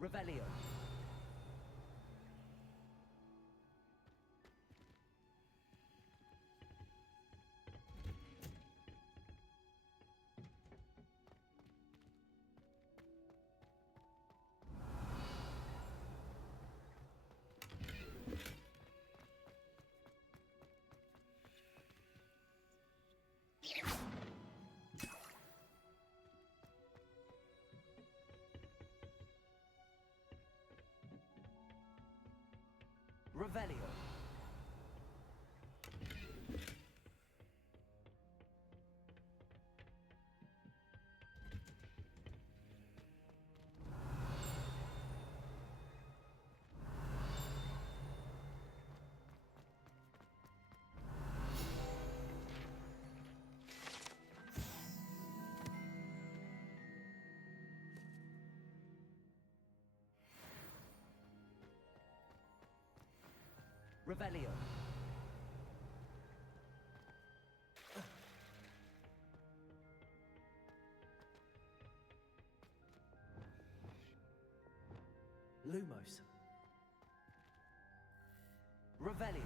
Revelio. Revelio. Revelio. Lumos. Revelio.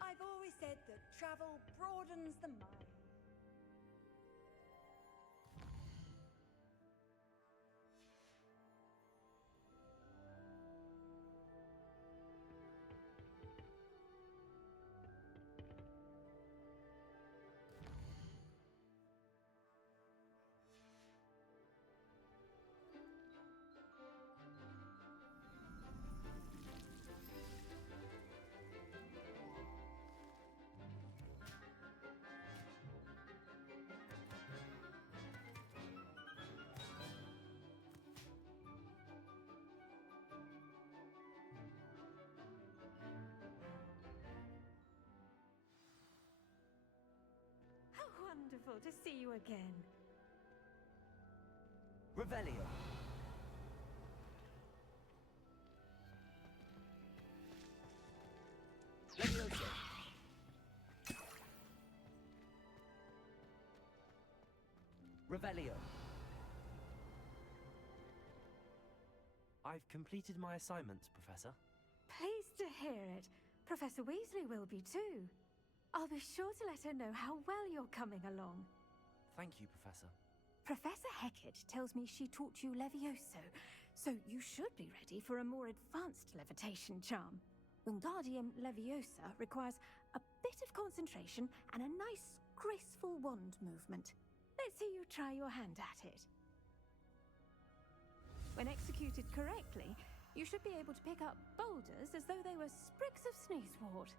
I've always said that travel broadens the mind. How wonderful to see you again. Revelio. Levioso. Revelio. I've completed my assignments, Professor. Pleased to hear it. Professor Weasley will be too. I'll be sure to let her know how well you're coming along. Thank you, Professor. Professor Hecat tells me she taught you Levioso, so you should be ready for a more advanced levitation charm. Wingardium Leviosa requires a bit of concentration and a nice, graceful wand movement. Let's see you try your hand at it. When executed correctly, you should be able to pick up boulders as though they were sprigs of sneezewort.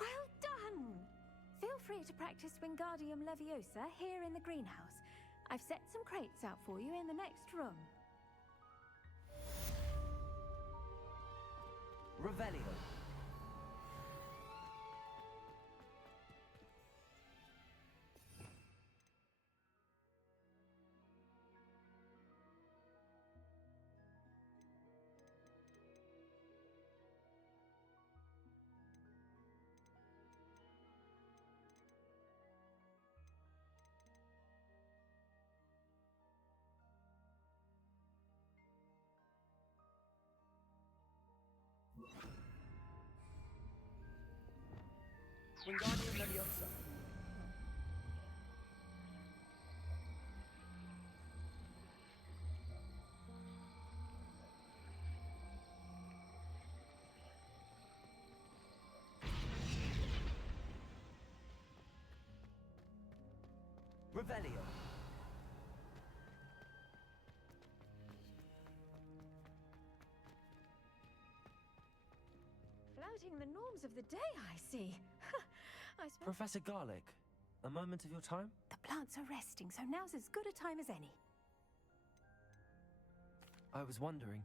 Well done! Feel free to practice Wingardium Leviosa here in the greenhouse. I've set some crates out for you in the next room. Revelio. Wingardium Leviosa. Revelio. Upsetting the norms of the day, I see. I suppose Professor Garlic, a moment of your time? the plants are resting, so now's as good a time as any. I was wondering,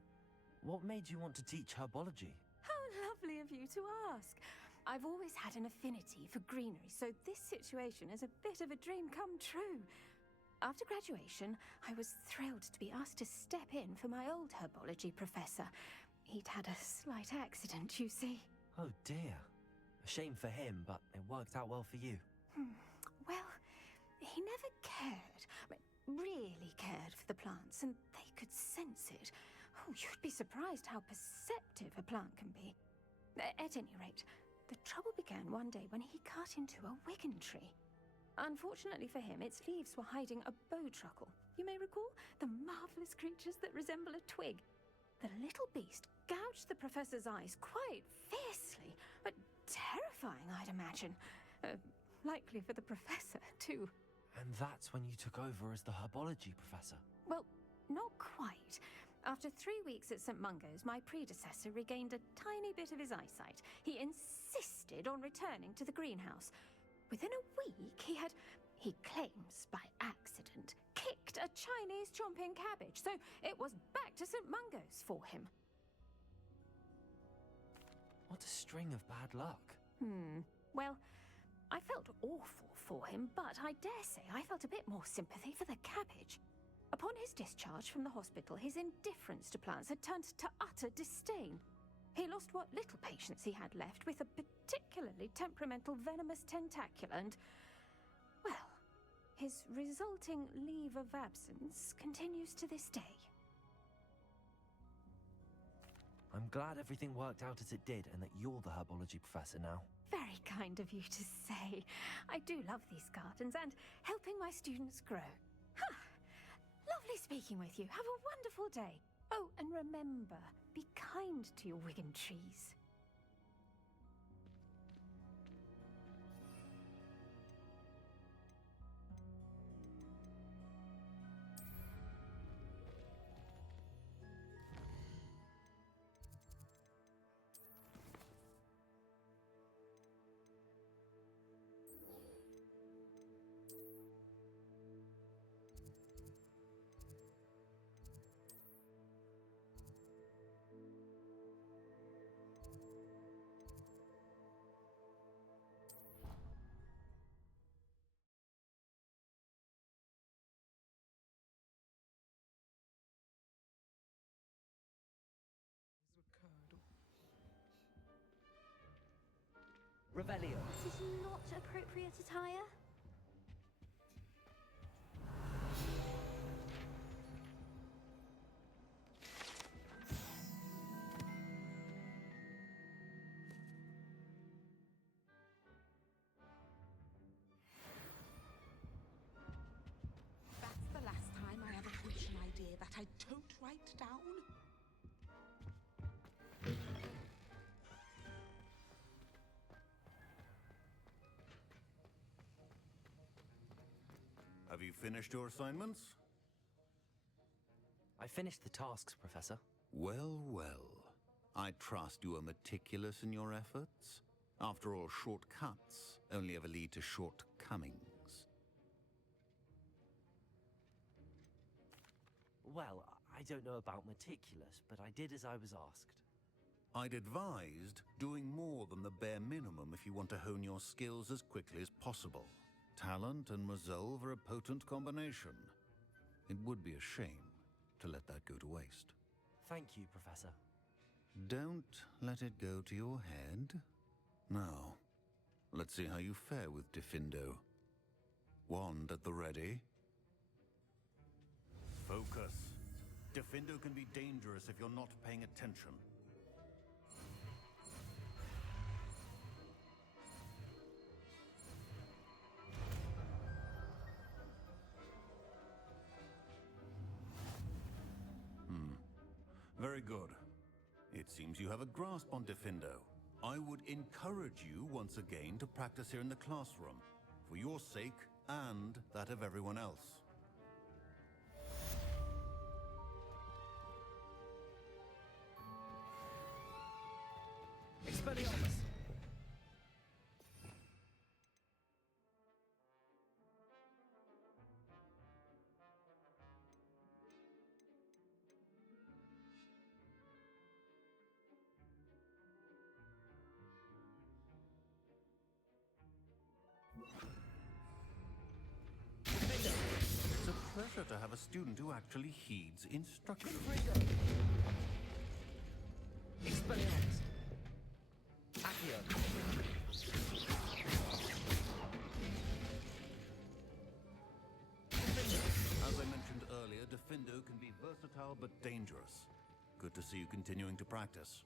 what made you want to teach herbology? How lovely of you to ask. I've always had an affinity for greenery, so this situation is a bit of a dream come true. After graduation, I was thrilled to be asked to step in for my old herbology professor. He'd had a slight accident, you see. Oh dear. A shame for him, but it worked out well for you. Well, he never cared, really cared for the plants, and they could sense it. Oh, you'd be surprised how perceptive a plant can be. At any rate, the trouble began one day when he cut into a wigan tree. Unfortunately for him, its leaves were hiding a bowtruckle. You may recall the marvelous creatures that resemble a twig. The little beast gouged the professor's eyes quite fiercely, but terrifying, I'd imagine. Likely for the professor, too. And that's when you took over as the herbology professor. Well, not quite. After 3 weeks at St. Mungo's, my predecessor regained a tiny bit of his eyesight. He insisted on returning to the greenhouse. Within a week, he claims by accident, kicked a Chinese chomping cabbage, so it was back to St. Mungo's for him. What a string of bad luck. Well, I felt awful for him, but I dare say I felt a bit more sympathy for the cabbage. Upon his discharge from the hospital, his indifference to plants had turned to utter disdain. He lost what little patience he had left with a particularly temperamental venomous tentacula and, well, his resulting leave of absence continues to this day. I'm glad everything worked out as it did and that you're the herbology professor now. Very kind of you to say. I do love these gardens and helping my students grow. Lovely speaking with you. Have a wonderful day. Oh, and remember, be kind to your wigan trees. Revelio. This is not appropriate attire. That's the last time I ever preach an idea that I don't write down. Have you finished your assignments? I finished the tasks, Professor. Well, well. I trust you are meticulous in your efforts. After all, shortcuts only ever lead to shortcomings. Well, I don't know about meticulous, but I did as I was asked. I'd advised doing more than the bare minimum if you want to hone your skills as quickly as possible. Talent and resolve are a potent combination. It would be a shame to let that go to waste. Thank you, Professor. Don't let it go to your head. Now, let's see how you fare with Diffindo. Wand at the ready. Focus. Diffindo can be dangerous if you're not paying attention. Very good. It seems you have a grasp on Diffindo. I would encourage you once again to practice here in the classroom, for your sake and that of everyone else. Expelliarmus! It's a pleasure to have a student who actually heeds instruction. Expelliarmus! Accio! As I mentioned earlier, Defendo can be versatile but dangerous. Good to see you continuing to practice.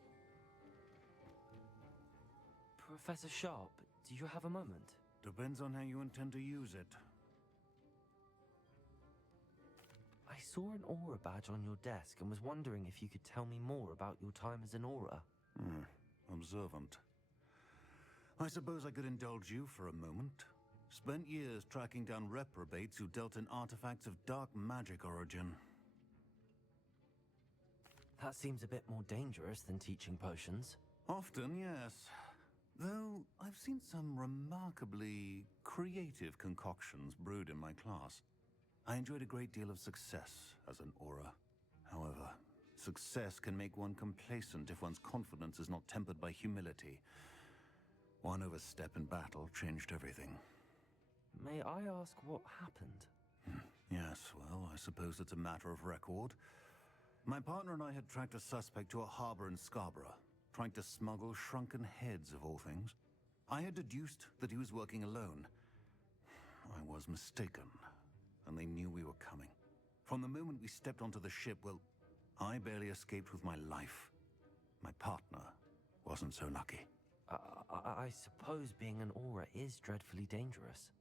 Professor Sharp, do you have a moment? Depends on how you intend to use it. I saw an aura badge on your desk and was wondering if you could tell me more about your time as an aura. Observant. I suppose I could indulge you for a moment. Spent years tracking down reprobates who dealt in artifacts of dark magic origin. That seems a bit more dangerous than teaching potions. Often, yes. Though I've seen some remarkably creative concoctions brewed in my class. I enjoyed a great deal of success as an aura. However, success can make one complacent if one's confidence is not tempered by humility. One overstep in battle changed everything. May I ask what happened? Yes, well, I suppose it's a matter of record. My partner and I had tracked a suspect to a harbor in Scarborough, trying to smuggle shrunken heads of all things. I had deduced that he was working alone. I was mistaken, and they knew we were coming. From the moment we stepped onto the ship, well, I barely escaped with my life. My partner wasn't so lucky. I suppose being an aura is dreadfully dangerous.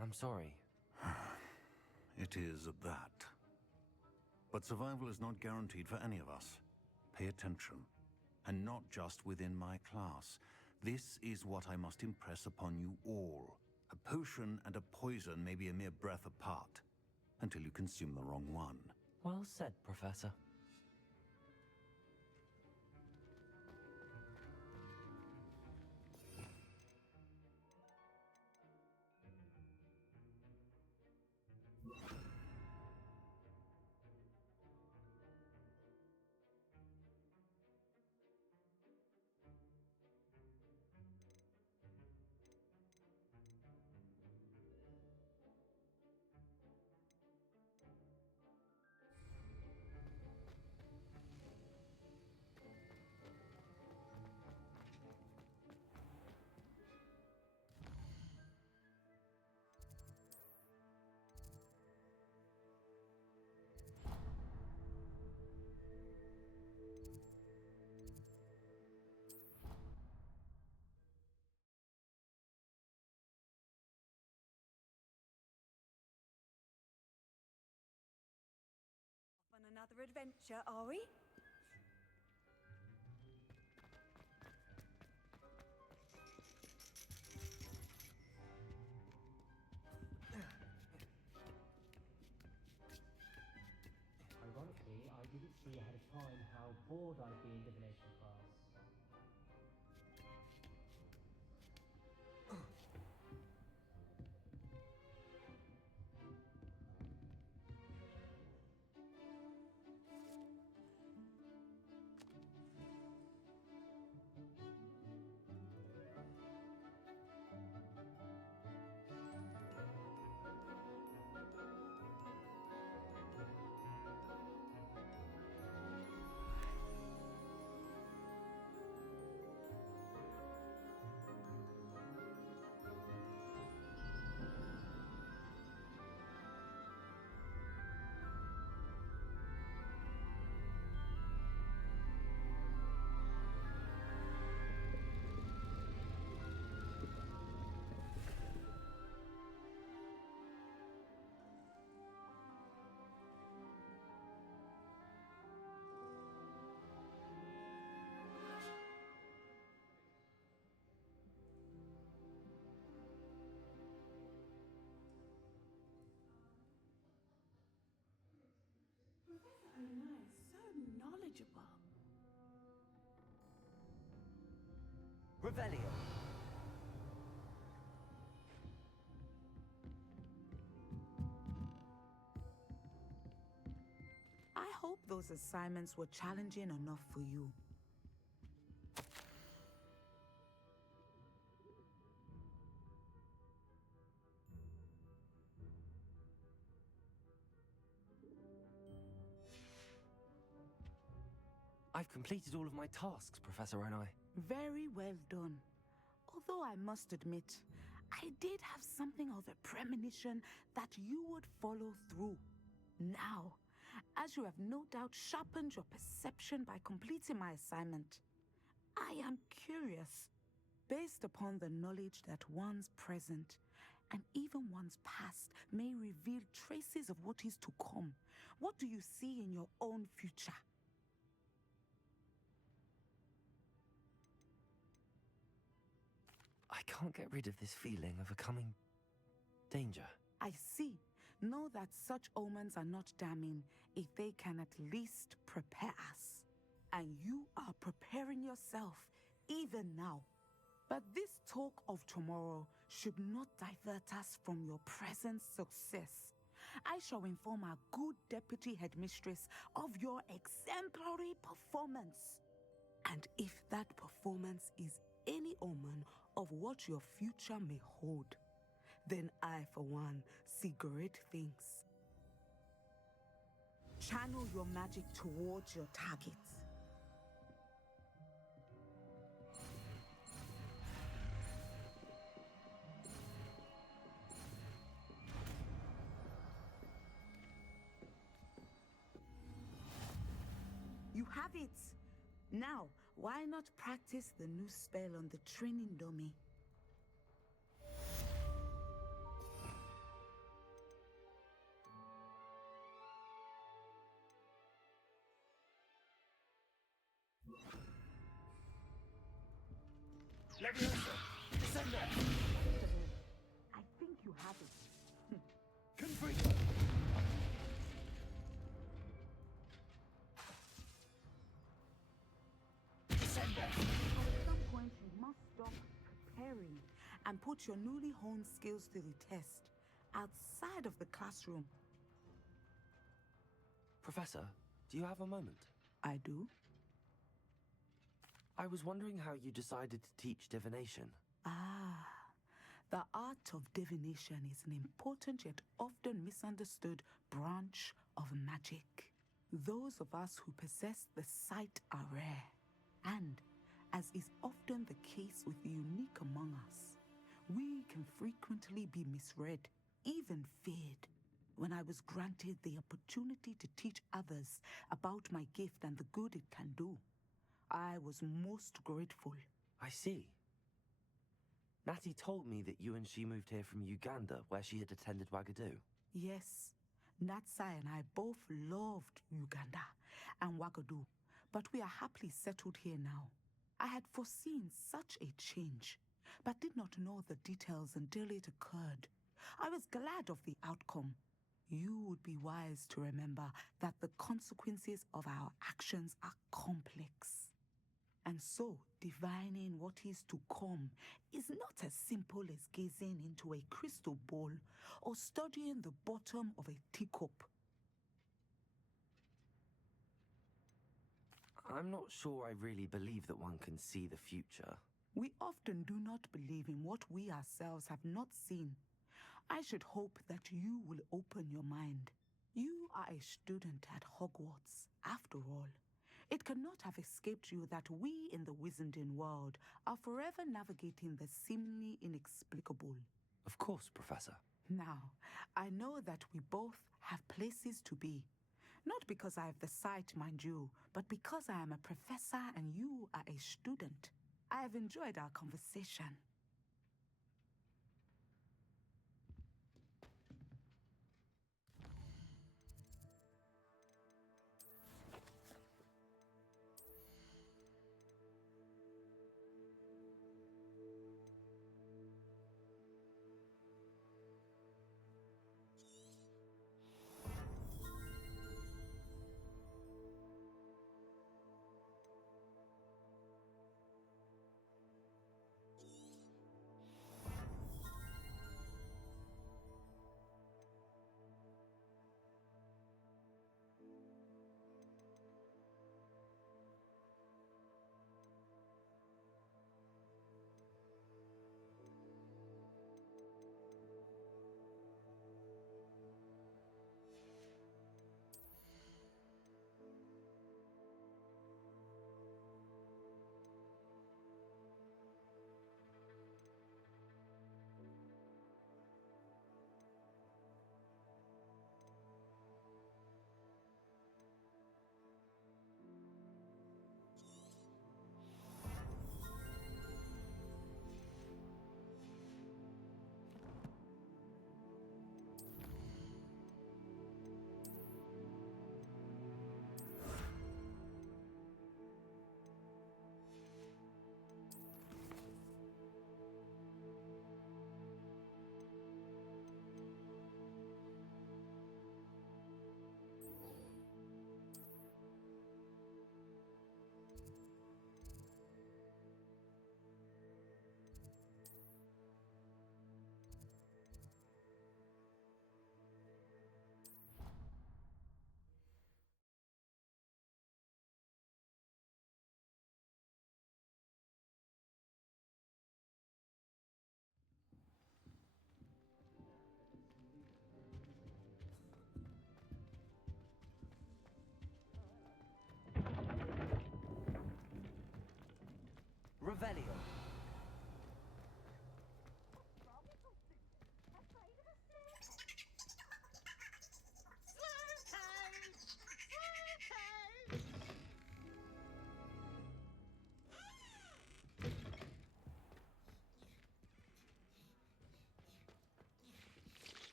I'm sorry. It is at that. But survival is not guaranteed for any of us. Pay attention. And not just within my class. This is what I must impress upon you all. A potion and a poison may be a mere breath apart, until you consume the wrong one. Well said, Professor. On another adventure, are we? Ironically, I didn't see ahead of time how bored I'd be in divination class. Professor Ona is so knowledgeable. Revelio. I hope those assignments were challenging enough for you. I've completed all of my tasks, Professor Onai. Very well done. Although I must admit, I did have something of a premonition that you would follow through. Now, as you have no doubt sharpened your perception by completing my assignment, I am curious, based upon the knowledge that one's present and even one's past may reveal traces of what is to come, what do you see in your own future? I can't get rid of this feeling of a coming danger. I see. Know that such omens are not damning if they can at least prepare us. And you are preparing yourself, even now. But this talk of tomorrow should not divert us from your present success. I shall inform our good deputy headmistress of your exemplary performance. And if that performance is any omen of what your future may hold, then I, for one, see great things. Channel your magic towards your targets. You have it! Now, why not practice the new spell on the training dummy? Leviosa. Descendo. I think you have it. Confringo. Descendo. At some point, you must stop preparing and put your newly honed skills to the test outside of the classroom. Professor, do you have a moment? I do? I was wondering how you decided to teach divination. The art of divination is an important yet often misunderstood branch of magic. Those of us who possess the sight are rare, and, as is often the case with the unique among us, we can frequently be misread, even feared. When I was granted the opportunity to teach others about my gift and the good it can do, I was most grateful. I see. Natty told me that you and she moved here from Uganda, where she had attended Wagadu. Yes, Natsai and I both loved Uganda and Wagadu, but we are happily settled here now. I had foreseen such a change, but did not know the details until it occurred. I was glad of the outcome. You would be wise to remember that the consequences of our actions are complex. And so, divining what is to come is not as simple as gazing into a crystal ball or studying the bottom of a teacup. I'm not sure I really believe that one can see the future. We often do not believe in what we ourselves have not seen. I should hope that you will open your mind. You are a student at Hogwarts, after all. It cannot have escaped you that we in the Wizarding world are forever navigating the seemingly inexplicable. Of course, Professor. Now, I know that we both have places to be. Not because I have the sight, mind you, but because I am a professor and you are a student. I have enjoyed our conversation. Revelio.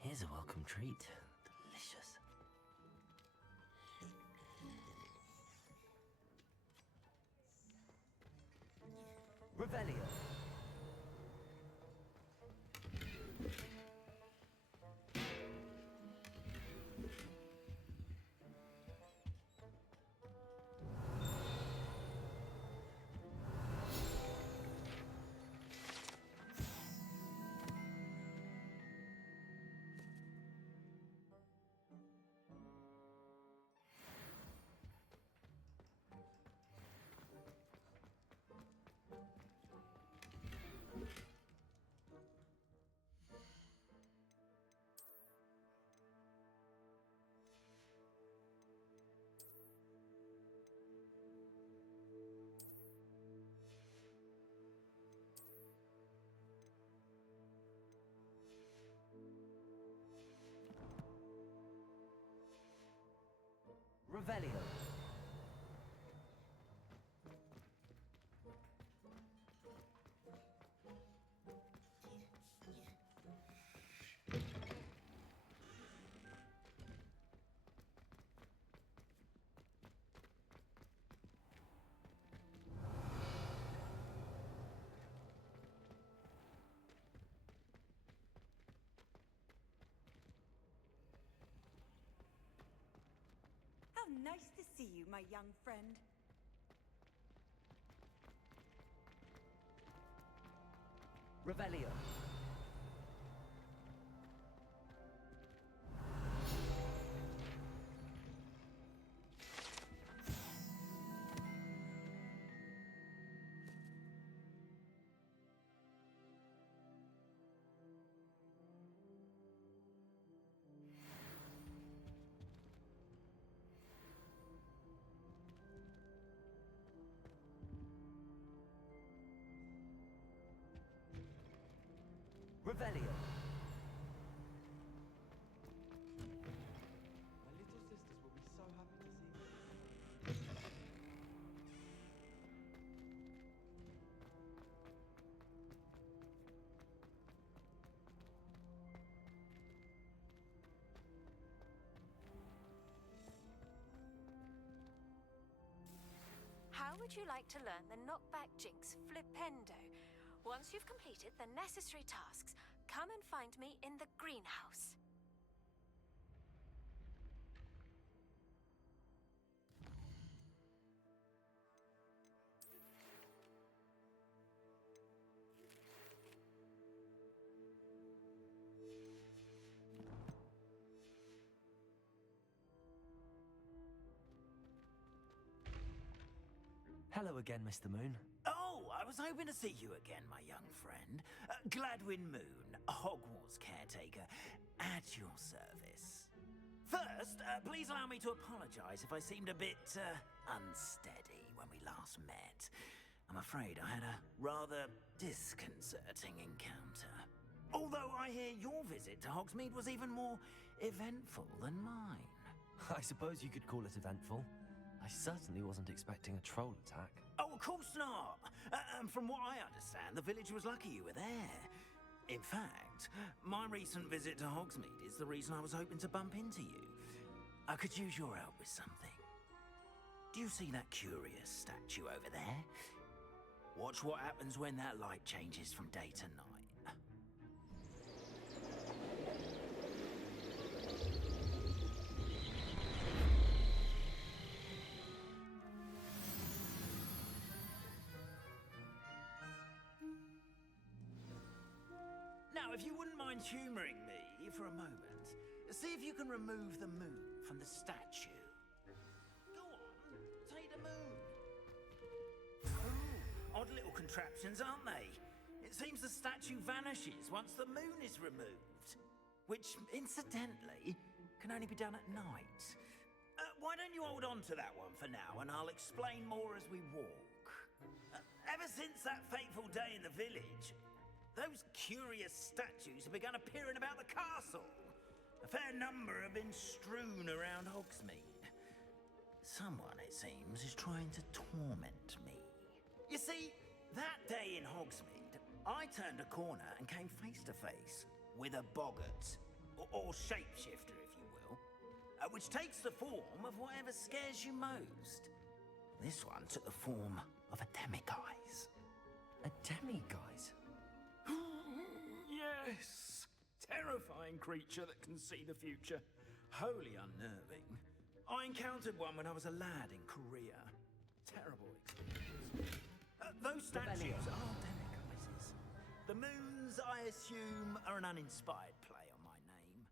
Here's a welcome treat. Delicious. Revelio. Revelio. How nice to see you, my young friend. Revelio. Revelio. My little sisters will be so happy to see me. How would you like to learn the knockback jinx Flipendo? Once you've completed the necessary tasks, come and find me in the greenhouse. Hello again, Mr. Moon. Oh, I was hoping to see you again, my young friend. Gladwin Moon, Hogwarts caretaker, at your service. First, please allow me to apologize if I seemed a bit unsteady when we last met. I'm afraid I had a rather disconcerting encounter. Although I hear your visit to Hogsmeade was even more eventful than mine. I suppose you could call it eventful. I certainly wasn't expecting a troll attack. Oh, of course not. And from what I understand, the village was lucky you were there. In fact, my recent visit to Hogsmeade is the reason I was hoping to bump into you. I could use your help with something. Do you see that curious statue over there? Watch what happens when that light changes from day to night. Now, if you wouldn't mind humoring me for a moment, see if you can remove the moon from the statue. Go on, take the moon. Oh, odd little contraptions, aren't they? It seems the statue vanishes once the moon is removed. which, incidentally, can only be done at night. Why don't you hold on to that one for now, and I'll explain more as we walk. Ever since that fateful day in the village, those curious statues have begun appearing about the castle. A fair number have been strewn around Hogsmeade. Someone, it seems, is trying to torment me. You see, that day in Hogsmeade, I turned a corner and came face to face with a boggart, or shapeshifter, if you will, which takes the form of whatever scares you most. This one took the form of a demiguise. A demiguise? Yes! Terrifying creature that can see the future. Wholly unnerving. I encountered one when I was a lad in Korea. Terrible experience. Those statues are demiguises. The moons, I assume, are an uninspired play on my name.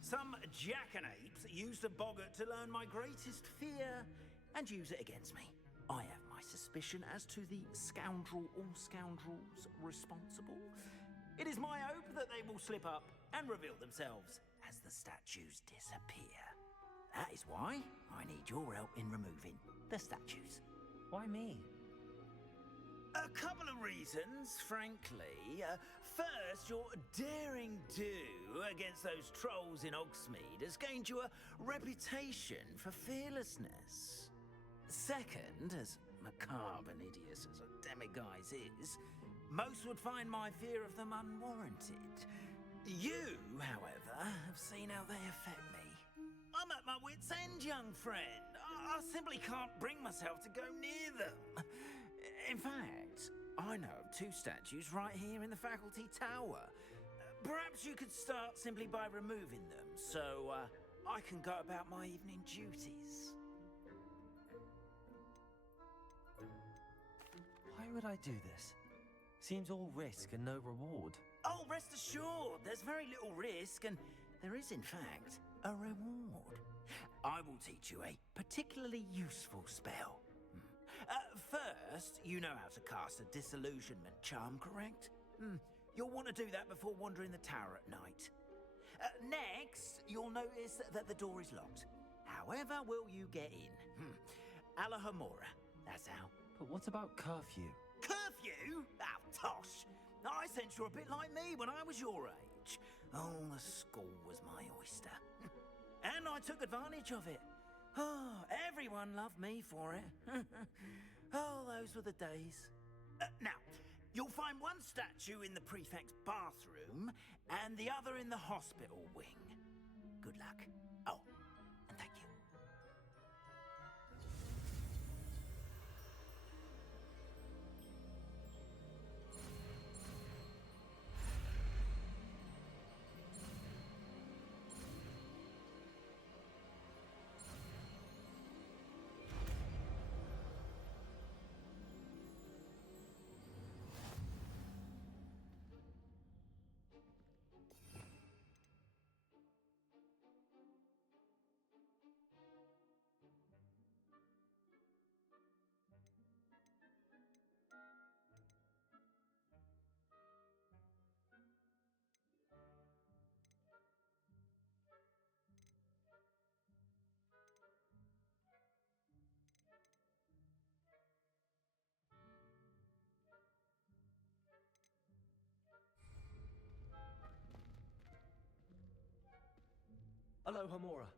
Some jackanapes used a boggart to learn my greatest fear and use it against me. I have my suspicion as to the scoundrel or scoundrels responsible. It is my hope that they will slip up and reveal themselves as the statues disappear. That is why I need your help in removing the statues. Why me? A couple of reasons, frankly. First, your daring do against those trolls in Hogsmeade has gained you a reputation for fearlessness. Second, as macabre and hideous as a demiguise is, most would find my fear of them unwarranted. You, however, have seen how they affect me. I'm at my wit's end, young friend. I simply can't bring myself to go near them. In fact, I know of two statues right here in the faculty tower. Perhaps you could start simply by removing them, so I can go about my evening duties. Why would I do this? Seems all risk and no reward. Oh, rest assured, there's very little risk, and there is, in fact, a reward. I will teach you a particularly useful spell. First, you know how to cast a disillusionment charm, correct? You'll want to do that before wandering the tower at night. Next, you'll notice that the door is locked. However will you get in? Alahomora, that's how. But what about curfew? Curfew? Oh, tosh. I sense you're a bit like me when I was your age. Oh, the school was my oyster. And I took advantage of it. Oh, everyone loved me for it. Oh, those were the days. Now, you'll find one statue in the prefect's bathroom and the other in the hospital wing. Good luck. Oh, and thank you. Alohomora.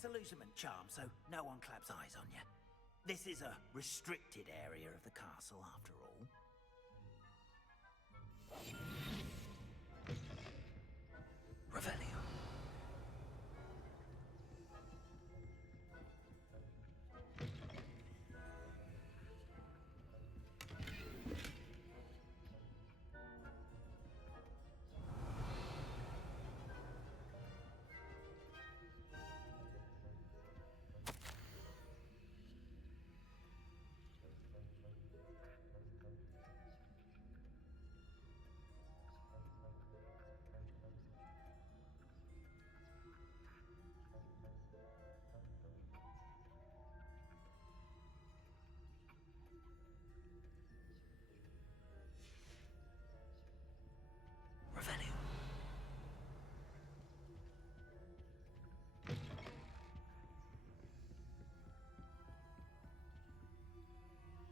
disillusionment charm so no one claps eyes on you. This is a restricted area of the castle, after all. Revelio. Revelio.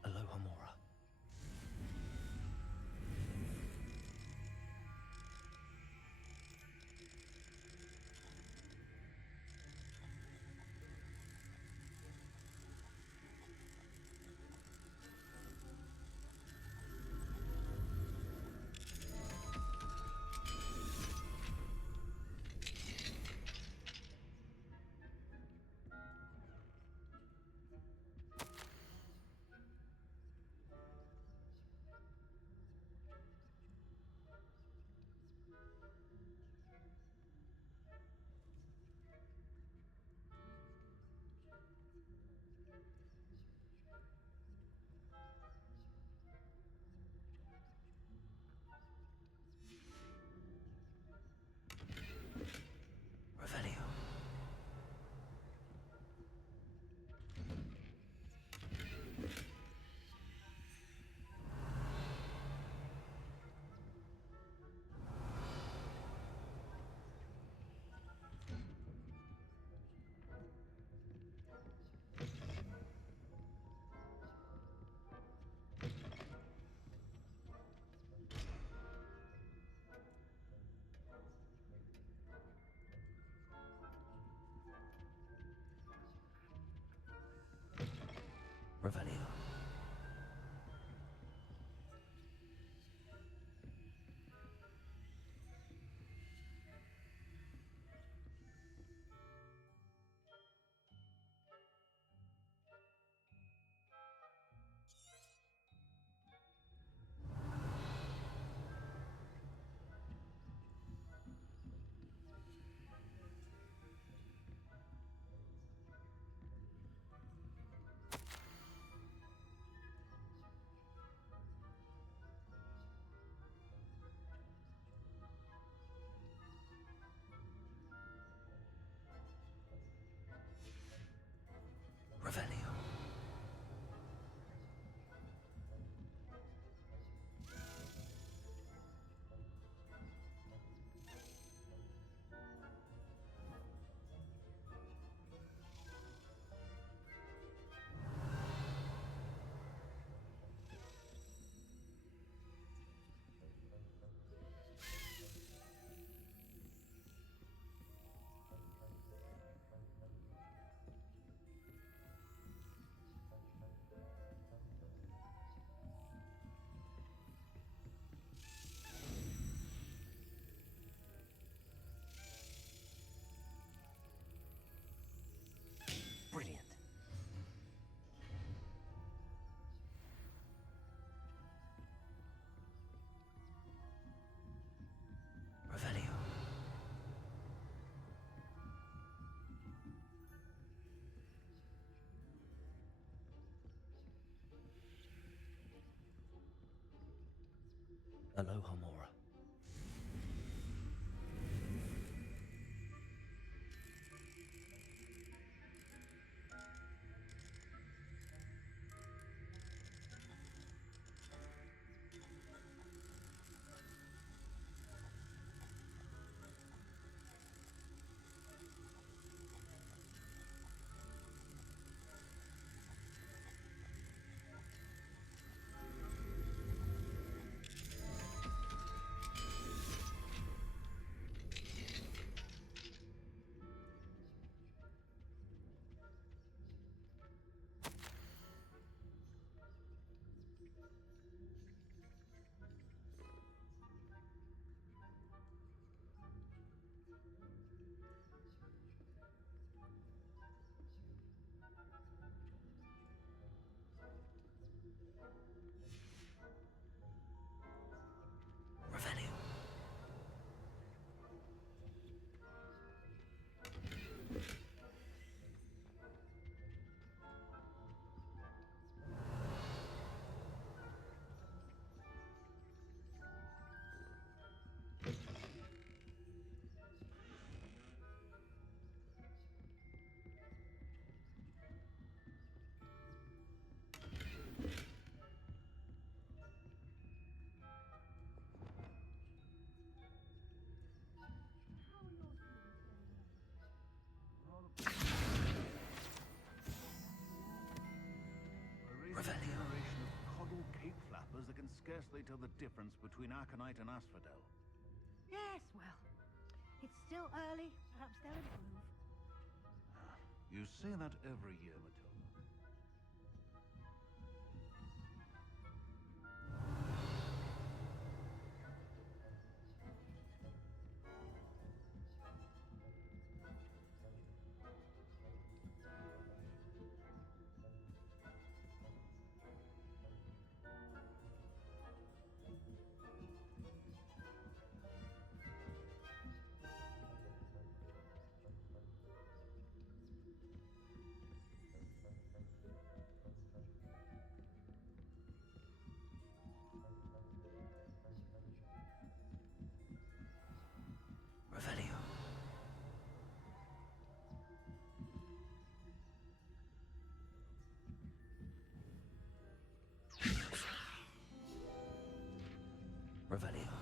Aloha Mora. Revelio. Revelio. Revelio. Brilliant. Revelio. Aloha Mora. scarcely tell the difference between Aconite and Asphodel. Yes, well, it's still early. Perhaps they'll improve. You say that every year, Matilda. Revelio. Revelio.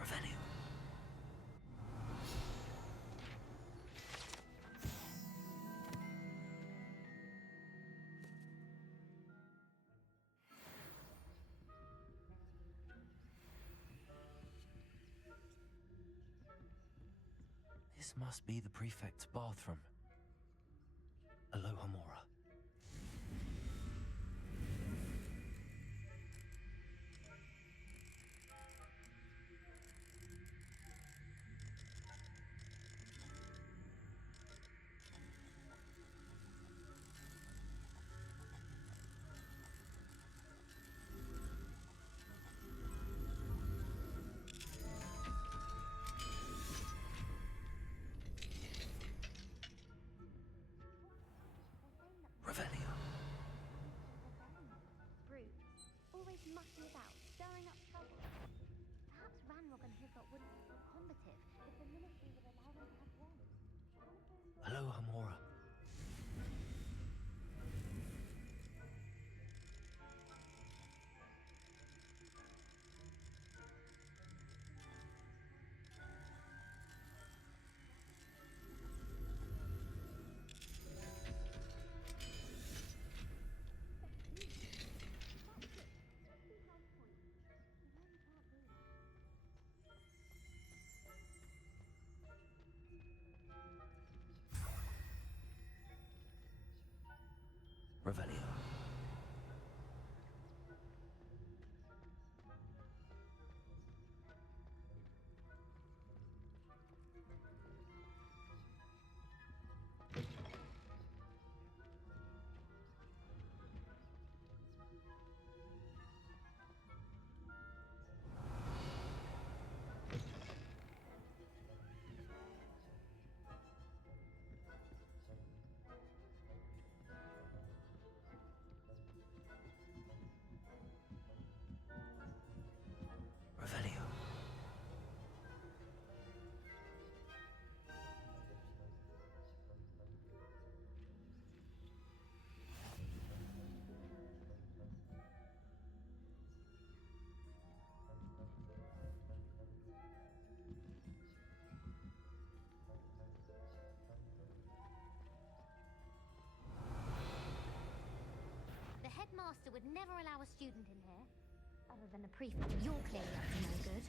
Revelio. This must be the prefect's bathroom. Aloha Mora. Revelio. Brute, always mucking about, stirring up trouble. Perhaps Ranrock and Hislop wouldn't be so combative if the ministry would allow them to have one. Aloha Mora. Revelio. Revelio. The headmaster would never allow a student in here. Other than the prefect, you're clearly up to no good.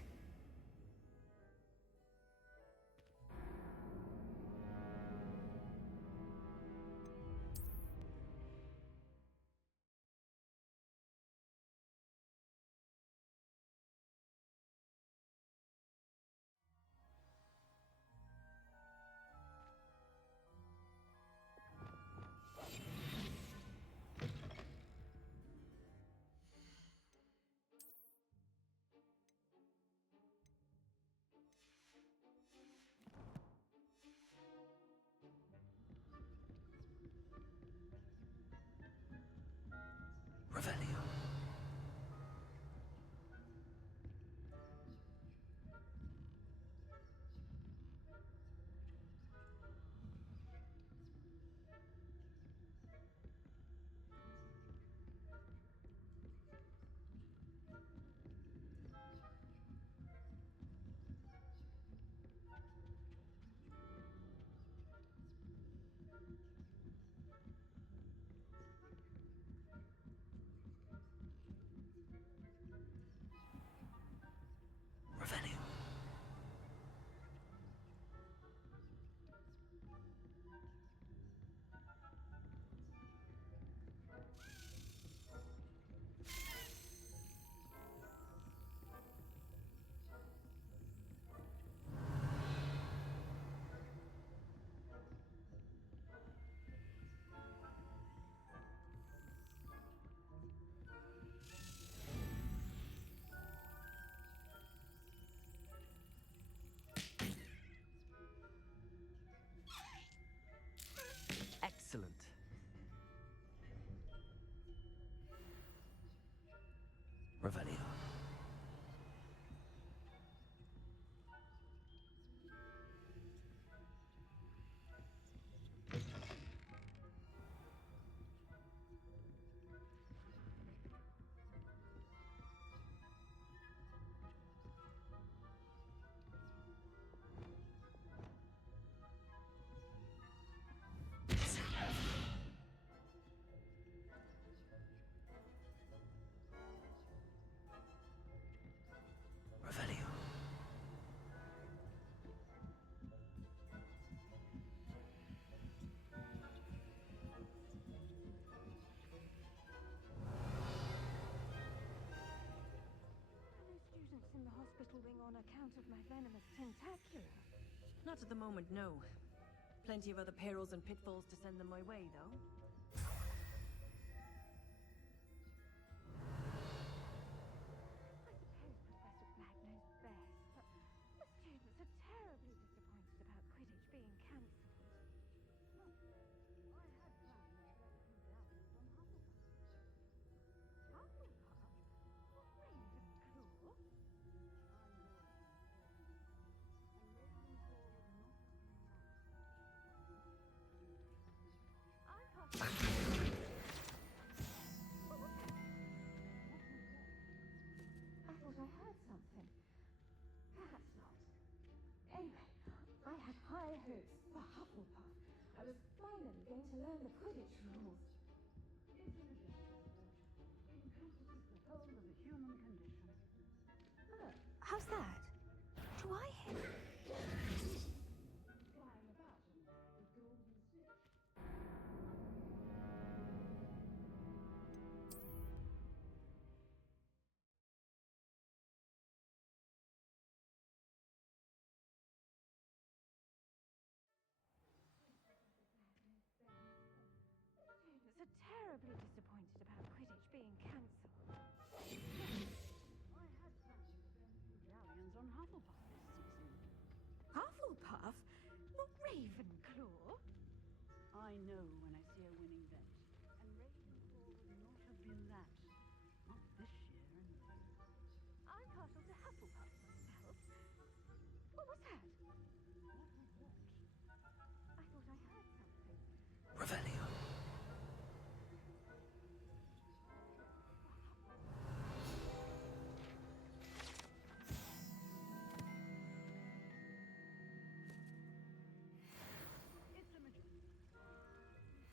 baffling on account of my venomous tentacula. Not at the moment, no. Plenty of other perils and pitfalls to send them my way, though. I suppose Professor Black knows best, but the students are terribly disappointed about Quidditch being cancelled. I had planned to get a few galleons on Hufflepuff. Hufflepuff? What Ravenclaw? I'm possibly... I thought I heard something. Perhaps not. Anyway, I had high hopes for Hufflepuff. I was finally going to learn the Quidditch rules. It's an adventure that encompasses the whole of the human condition. How's that? Do I hear... Flying about on the golden stick. Students are terribly disappointed about Quidditch being cancelled. I had planned to spend a few galleons on Hufflepuff this season. Hufflepuff? Not Ravenclaw? I know when I see a winning bet. And Ravenclaw would not have been that. Not this year, anyway. I'm partial to Hufflepuff myself. What was that? What was that? I thought I heard something. Revelio. It's a magician.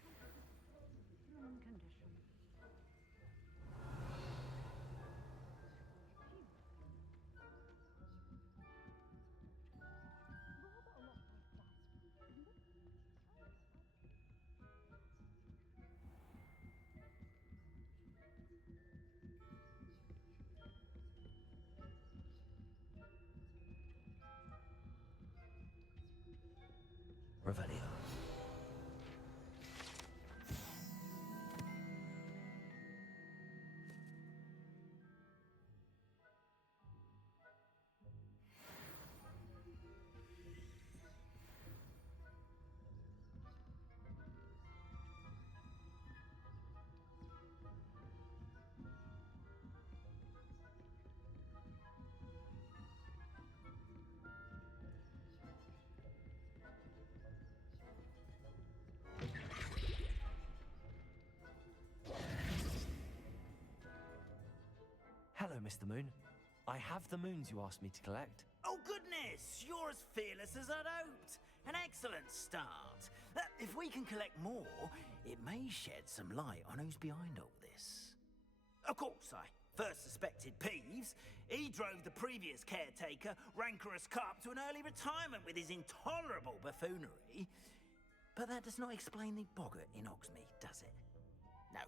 Encompasses the whole of the human condition. Rather a lot like that, isn't it? Revelio. Hello, Mr. Moon. I have the moons you asked me to collect. Oh, goodness! You're as fearless as I'd hoped. An excellent start. If we can collect more, it may shed some light on who's behind all this. Of course, I first suspected Peeves. He drove the previous caretaker, Rancorous Carp, to an early retirement with his intolerable buffoonery. But that does not explain the boggart in Hogsmeade, does it? No.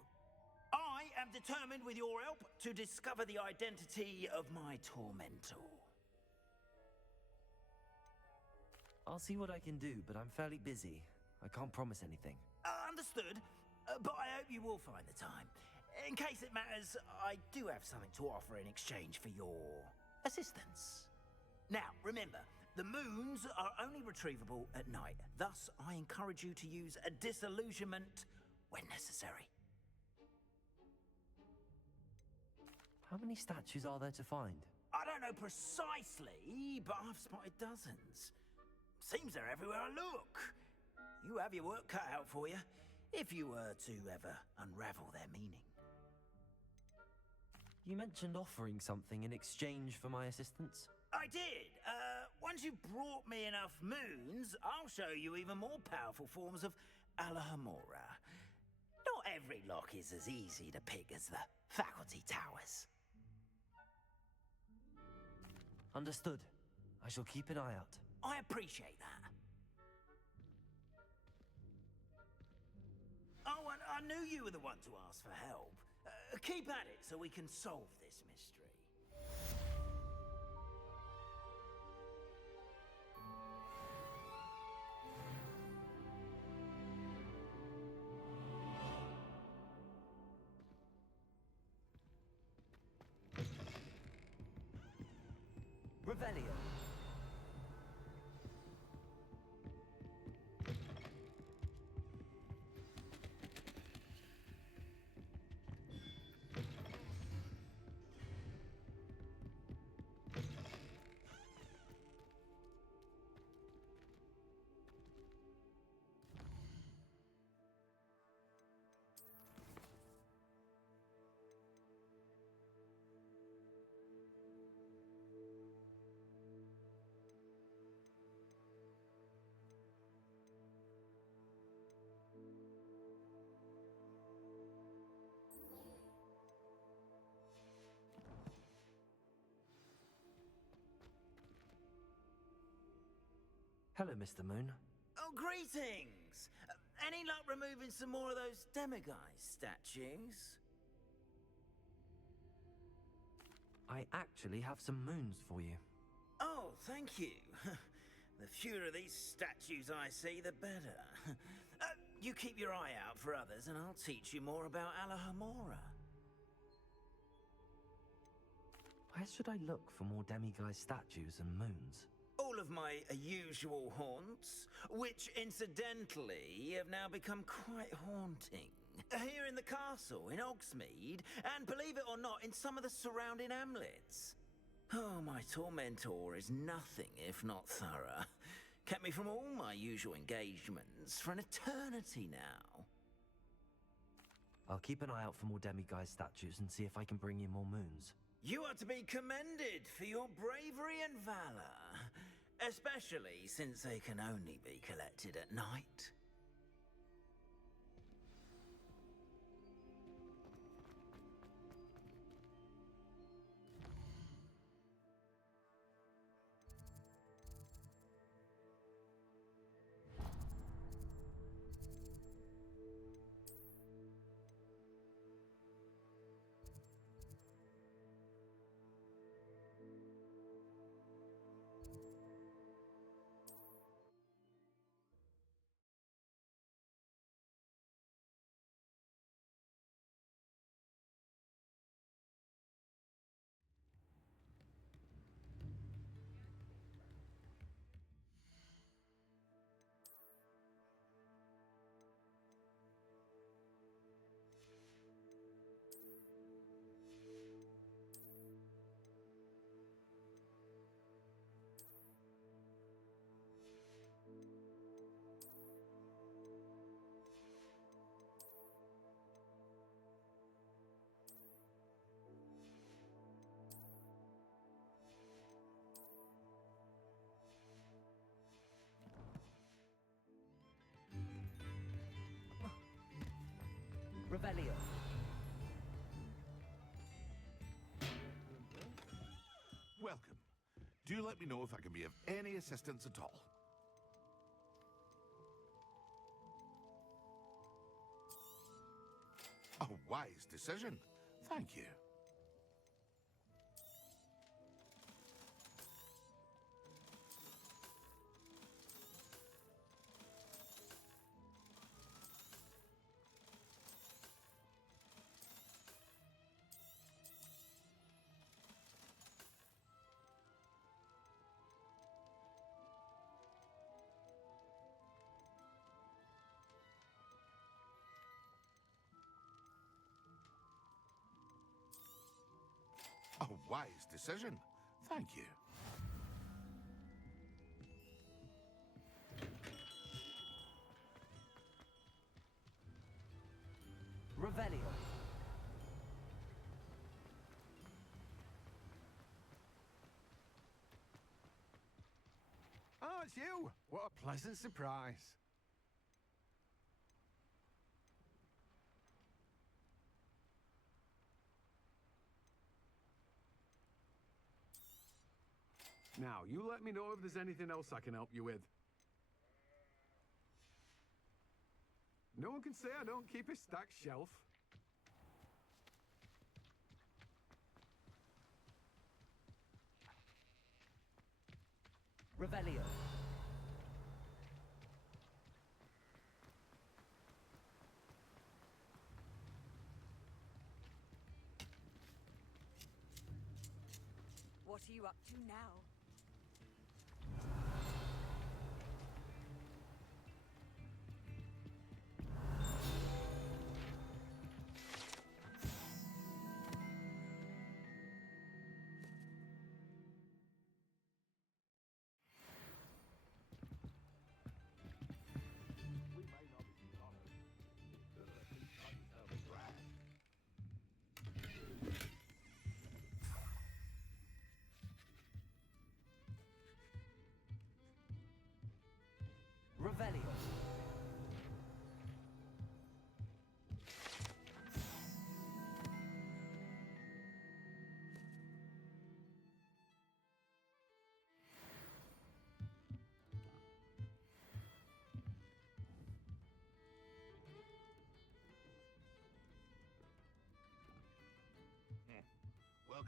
I am determined, with your help, to discover the identity of my tormentor. I'll see what I can do, but I'm fairly busy. I can't promise anything. Understood, but I hope you will find the time. In case it matters, I do have something to offer in exchange for your assistance. Now, remember, the moons are only retrievable at night. Thus, I encourage you to use a disillusionment when necessary. How many statues are there to find? I don't know precisely, but I've spotted dozens. Seems they're everywhere I look. You have your work cut out for you, if you were to ever unravel their meaning. You mentioned offering something in exchange for my assistance? I did. Once you've brought me enough moons, I'll show you even more powerful forms of Alohomora. Not every lock is as easy to pick as the faculty towers. Understood. I shall keep an eye out. I appreciate that. Oh, and I knew you were the one to ask for help. Keep at it so we can solve this mystery. Revelio. Hello, Mr. Moon. Oh, greetings! Any luck removing some more of those demiguise statues? I actually have some moons for you. Oh, thank you. The fewer of these statues I see, the better. You keep your eye out for others, and I'll teach you more about Alohomora. Where should I look for more demiguise statues and moons? All of my usual haunts, which incidentally have now become quite haunting. Here in the castle, in Hogsmeade, and believe it or not, in some of the surrounding hamlets. Oh, my tormentor is nothing if not thorough. Kept me from all my usual engagements for an eternity now. I'll keep an eye out for more demiguise statues and see if I can bring you more moons. You are to be commended for your bravery and valor, especially since they can only be collected at night. Revelio. Welcome. Do let me know if I can be of any assistance at all. A wise decision. Thank you. A wise decision. Thank you. Revelio. Oh, it's you! What a pleasant surprise. Now, you let me know if there's anything else I can help you with. No one can say I don't keep a stacked shelf. Revelio. What are you up to now?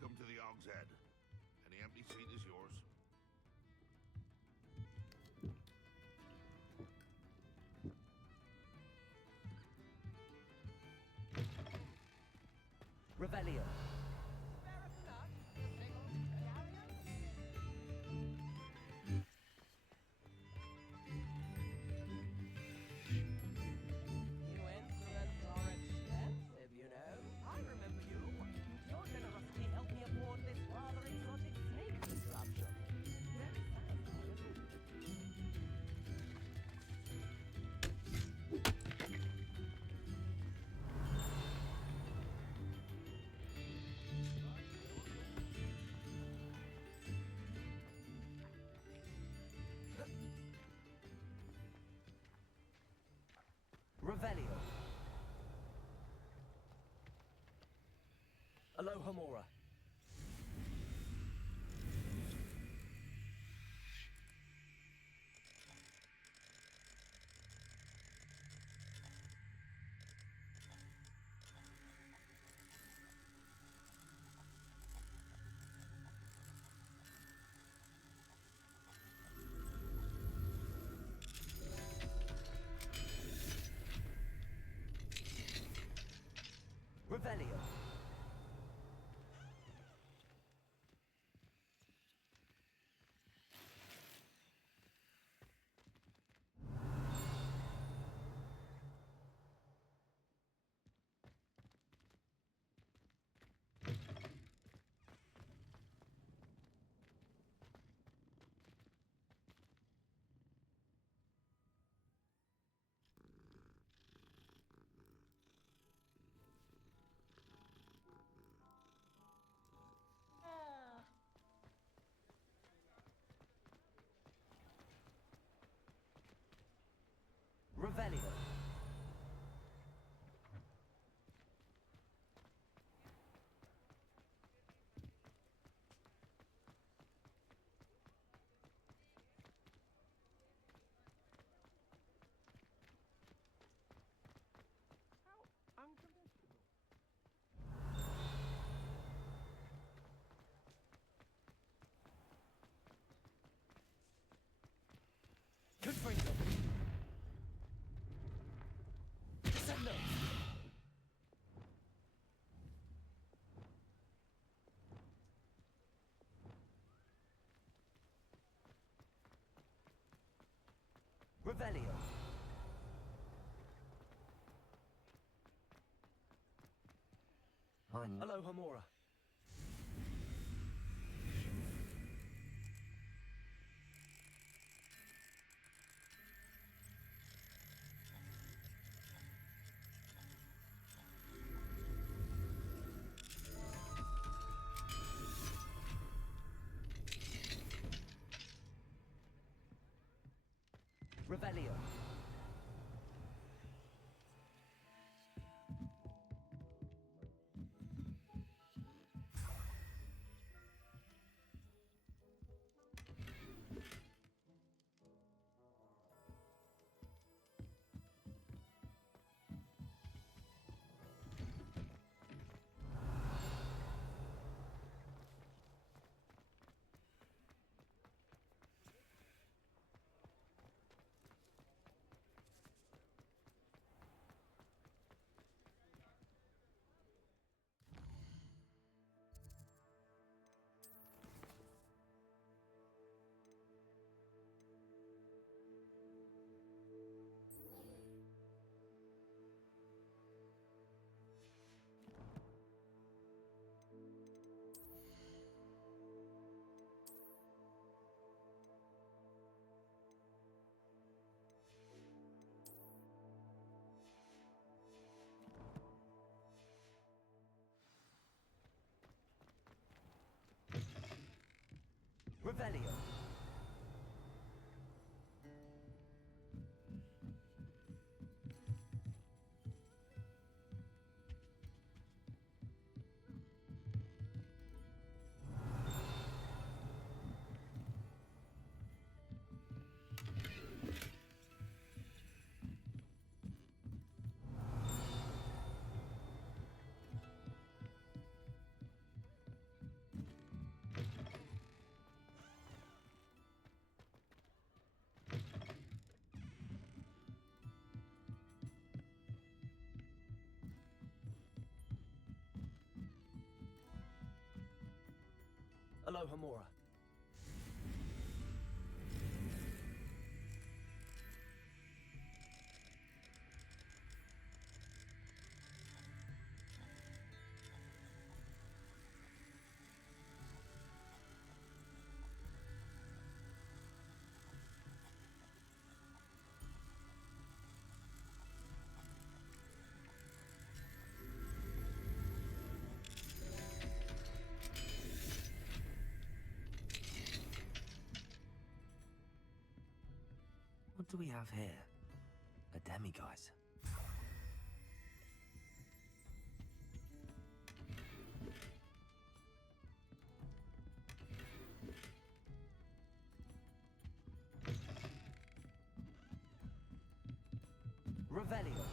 Welcome to the Og's Head. Any empty seat is yours. Revelio. You instruments are expensive, you know. I remember you. Your generosity helped me afford this rather exotic snake contraption. Very satisfying, isn't it? Revelio. Alohomora. Revelio. Revelio. How unconventional. Confringo. Descendo. Revelio. Alohomora. Revelio. Revelio. Alohomora. What do we have here? A demiguise. Revelio.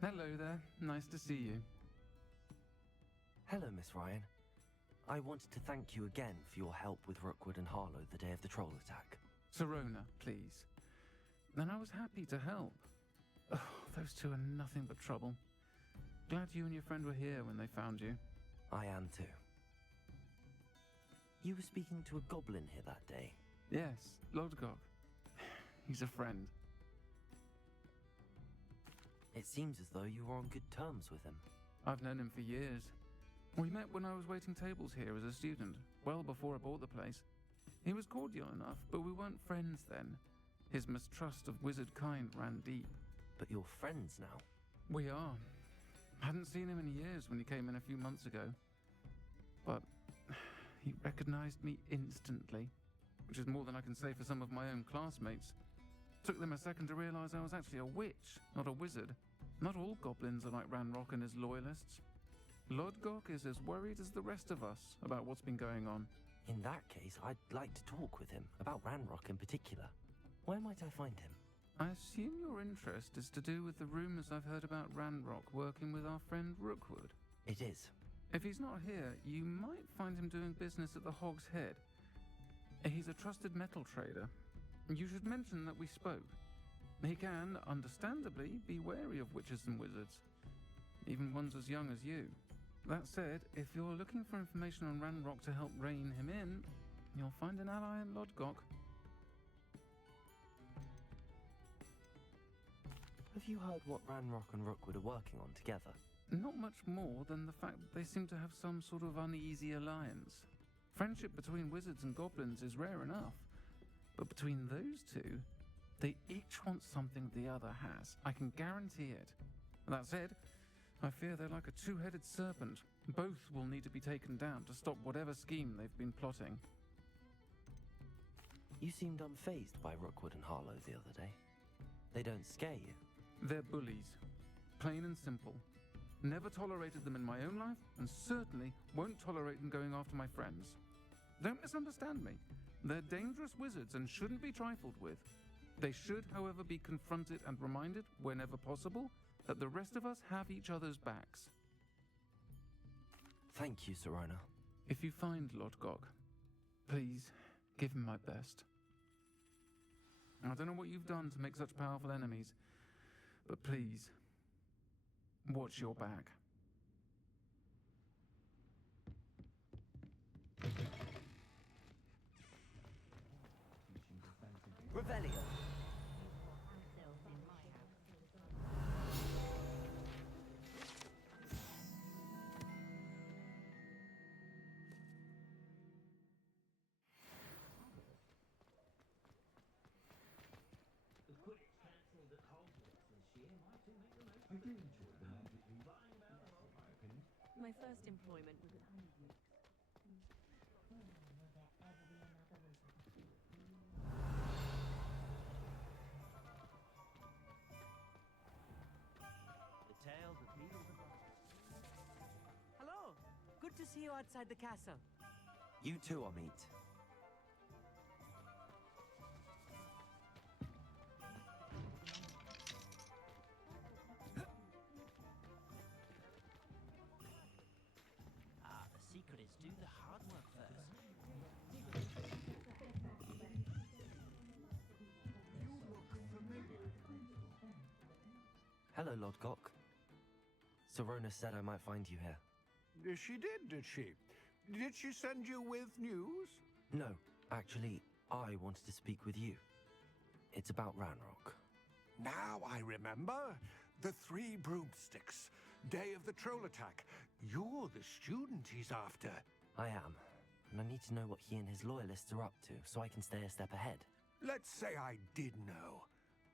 Hello there. Nice to see you. Hello, Miss Ryan. I wanted to thank you again for your help with Rookwood and Harlow the day of the troll attack. Serona, please. Then I was happy to help. Oh, those two are nothing but trouble. Glad you and your friend were here when they found you. I am too. You were speaking to a goblin here that day. Yes, Lodgok. He's a friend. It seems as though you were on good terms with him. I've known him for years. We met when I was waiting tables here as a student, well before I bought the place. He was cordial enough, but we weren't friends then. His mistrust of wizard kind ran deep. But you're friends now? We are. Hadn't seen him in years when he came in a few months ago. But he recognized me instantly, which is more than I can say for some of my own classmates. Took them a second to realize I was actually a witch, not a wizard. Not all goblins are like Ranrock and his loyalists. Lodgok is as worried as the rest of us about what's been going on. In that case, I'd like to talk with him, about Ranrock in particular. Where might I find him? I assume your interest is to do with the rumors I've heard about Ranrock working with our friend Rookwood. It is. If he's not here, you might find him doing business at the Hog's Head. He's a trusted metal trader. You should mention that we spoke. He can, understandably, be wary of witches and wizards, even ones as young as you. That said, if you're looking for information on Ranrock to help rein him in, you'll find an ally in Lodgok. Have you heard what Ranrock and Rookwood are working on together? Not much more than the fact that they seem to have some sort of uneasy alliance. Friendship between wizards and goblins is rare enough, but between those two, they each want something the other has. I can guarantee it. That said, I fear they're like a two-headed serpent. Both will need to be taken down to stop whatever scheme they've been plotting. You seemed unfazed by Rookwood and Harlow the other day. They don't scare you. They're bullies. Plain and simple. Never tolerated them in my own life, and certainly won't tolerate them going after my friends. Don't misunderstand me. They're dangerous wizards and shouldn't be trifled with. They should, however, be confronted and reminded, whenever possible, that the rest of us have each other's backs. Thank you, Serona. If you find Lodgok, please give him my best. I don't know what you've done to make such powerful enemies, but please, watch your back. Revelio. The Quidditch cancelled at Hogwarts this year might make the most. I do enjoy the magic in my opinion. My first employment was at Honeydew. The tale that needles the Hello. Good to see you outside the castle. You too, Amit. but it's do the hard work first. You look familiar. Hello, Lodgok. Serona said I might find you here. She did she? Did she send you with news? No, actually, I wanted to speak with you. It's about Ranrock. Now I remember. The 3 broomsticks. Day of the troll attack. You're the student he's after. I am, and I need to know what he and his loyalists are up to so I can stay a step ahead. Let's say I did know.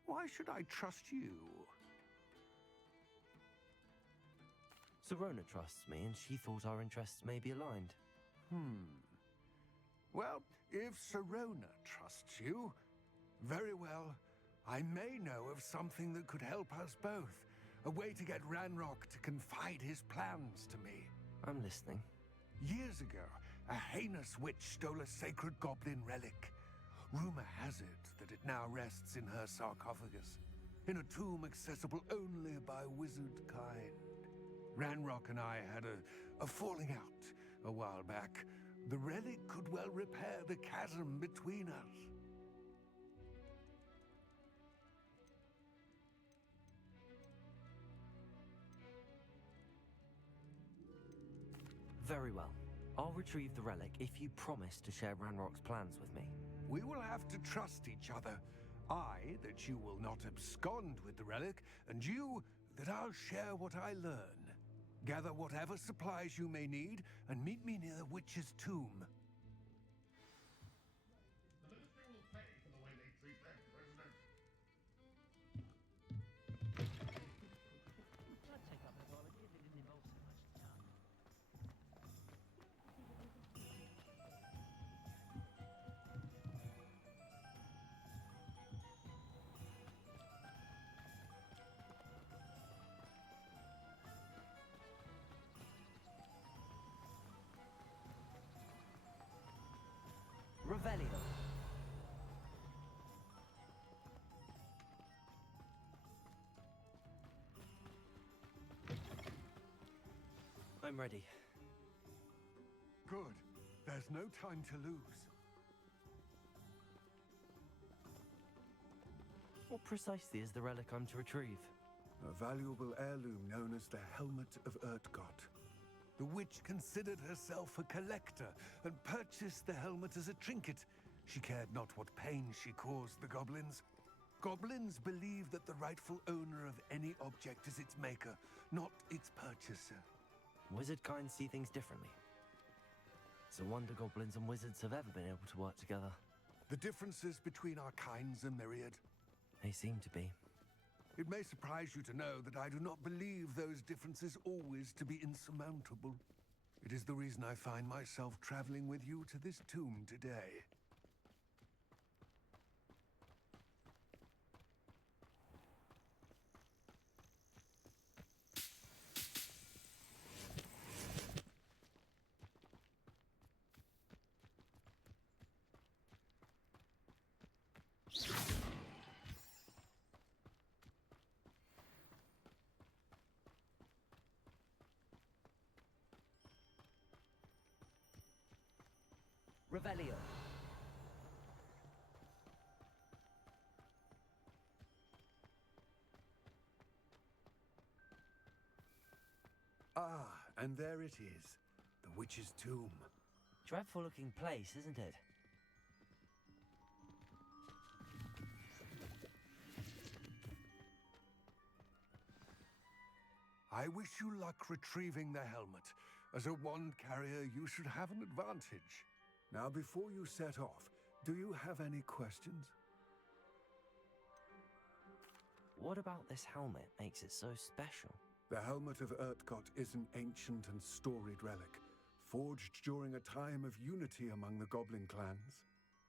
Why should I trust you? Serona trusts me, and she thought our interests may be aligned. Well, if Serona trusts you, very well. I may know of something that could help us both. A way to get Ranrock to confide his plans to me. I'm listening. Years ago, a heinous witch stole a sacred goblin relic. Rumor has it that it now rests in her sarcophagus, in a tomb accessible only by wizard kind. Ranrock and I had a falling out a while back. The relic could well repair the chasm between us. Very well. I'll retrieve the relic if you promise to share Ranrock's plans with me. We will have to trust each other. I, that you will not abscond with the relic, and you, that I'll share what I learn. Gather whatever supplies you may need, and meet me near the witch's tomb. The ministry will pay for the way they treat their prisoners. I'd take up mythology if it didn't involve so much tongue. Revelio. I'm ready. Good. There's no time to lose. What precisely is the relic I'm to retrieve? A valuable heirloom known as the Helmet of Urtkot. The witch considered herself a collector and purchased the helmet as a trinket. She cared not what pain she caused the goblins. Goblins believe that the rightful owner of any object is its maker, not its purchaser. Wizard kind see things differently. It's a wonder goblins and wizards have ever been able to work together. The differences between our kinds are myriad. They seem to be. It may surprise you to know that I do not believe those differences always to be insurmountable. It is the reason I find myself traveling with you to this tomb today. Revelio. Ah, and there it is. The witch's tomb. Dreadful looking place, isn't it? I wish you luck retrieving the helmet. As a wand carrier, you should have an advantage. Now, before you set off, do you have any questions? What about this helmet makes it so special? The Helmet of Urtkot is an ancient and storied relic, forged during a time of unity among the goblin clans.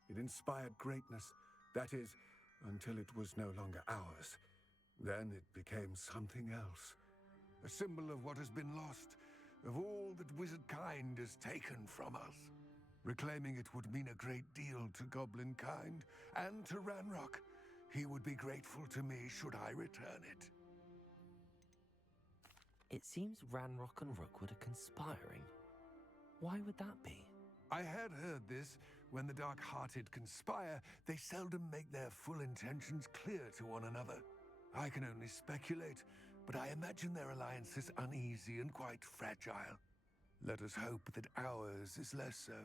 It inspired greatness, that is, until it was no longer ours. Then it became something else. A symbol of what has been lost, of all that wizard kind has taken from us. Reclaiming it would mean a great deal to goblin kind, and to Ranrock. He would be grateful to me should I return it. It seems Ranrock and Rookwood are conspiring. Why would that be? I had heard this. When the dark-hearted conspire, they seldom make their full intentions clear to one another. I can only speculate, but I imagine their alliance is uneasy and quite fragile. Let us hope that ours is less so.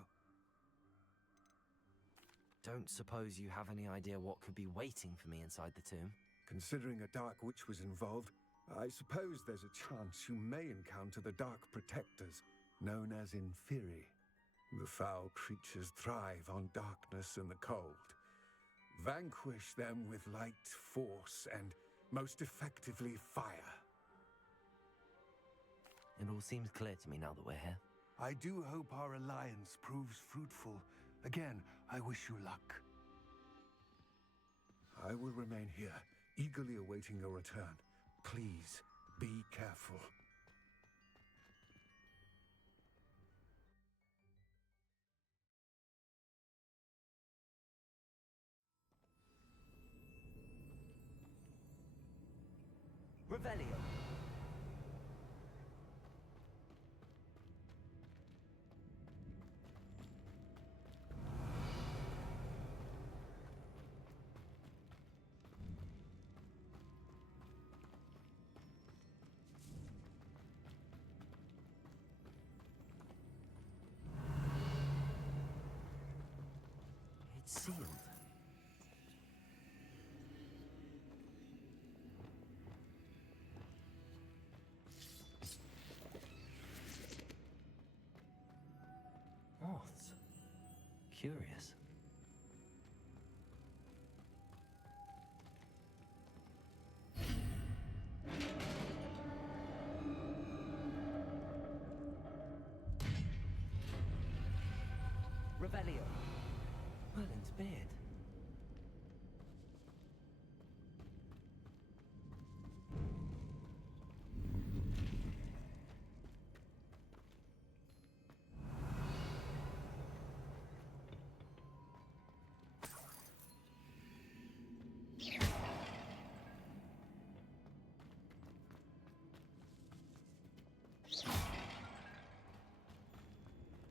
Don't suppose you have any idea what could be waiting for me inside the tomb? Considering a Dark Witch was involved, I suppose there's a chance you may encounter the Dark Protectors, known as Inferi. The foul creatures thrive on darkness and the cold. Vanquish them with light, force, and most effectively fire. It all seems clear to me now that we're here. I do hope our alliance proves fruitful. Again, I wish you luck. I will remain here, eagerly awaiting your return. Please, be careful. Revelio. It's sealed. Moths. Curious. Revelio. Merlin's beard.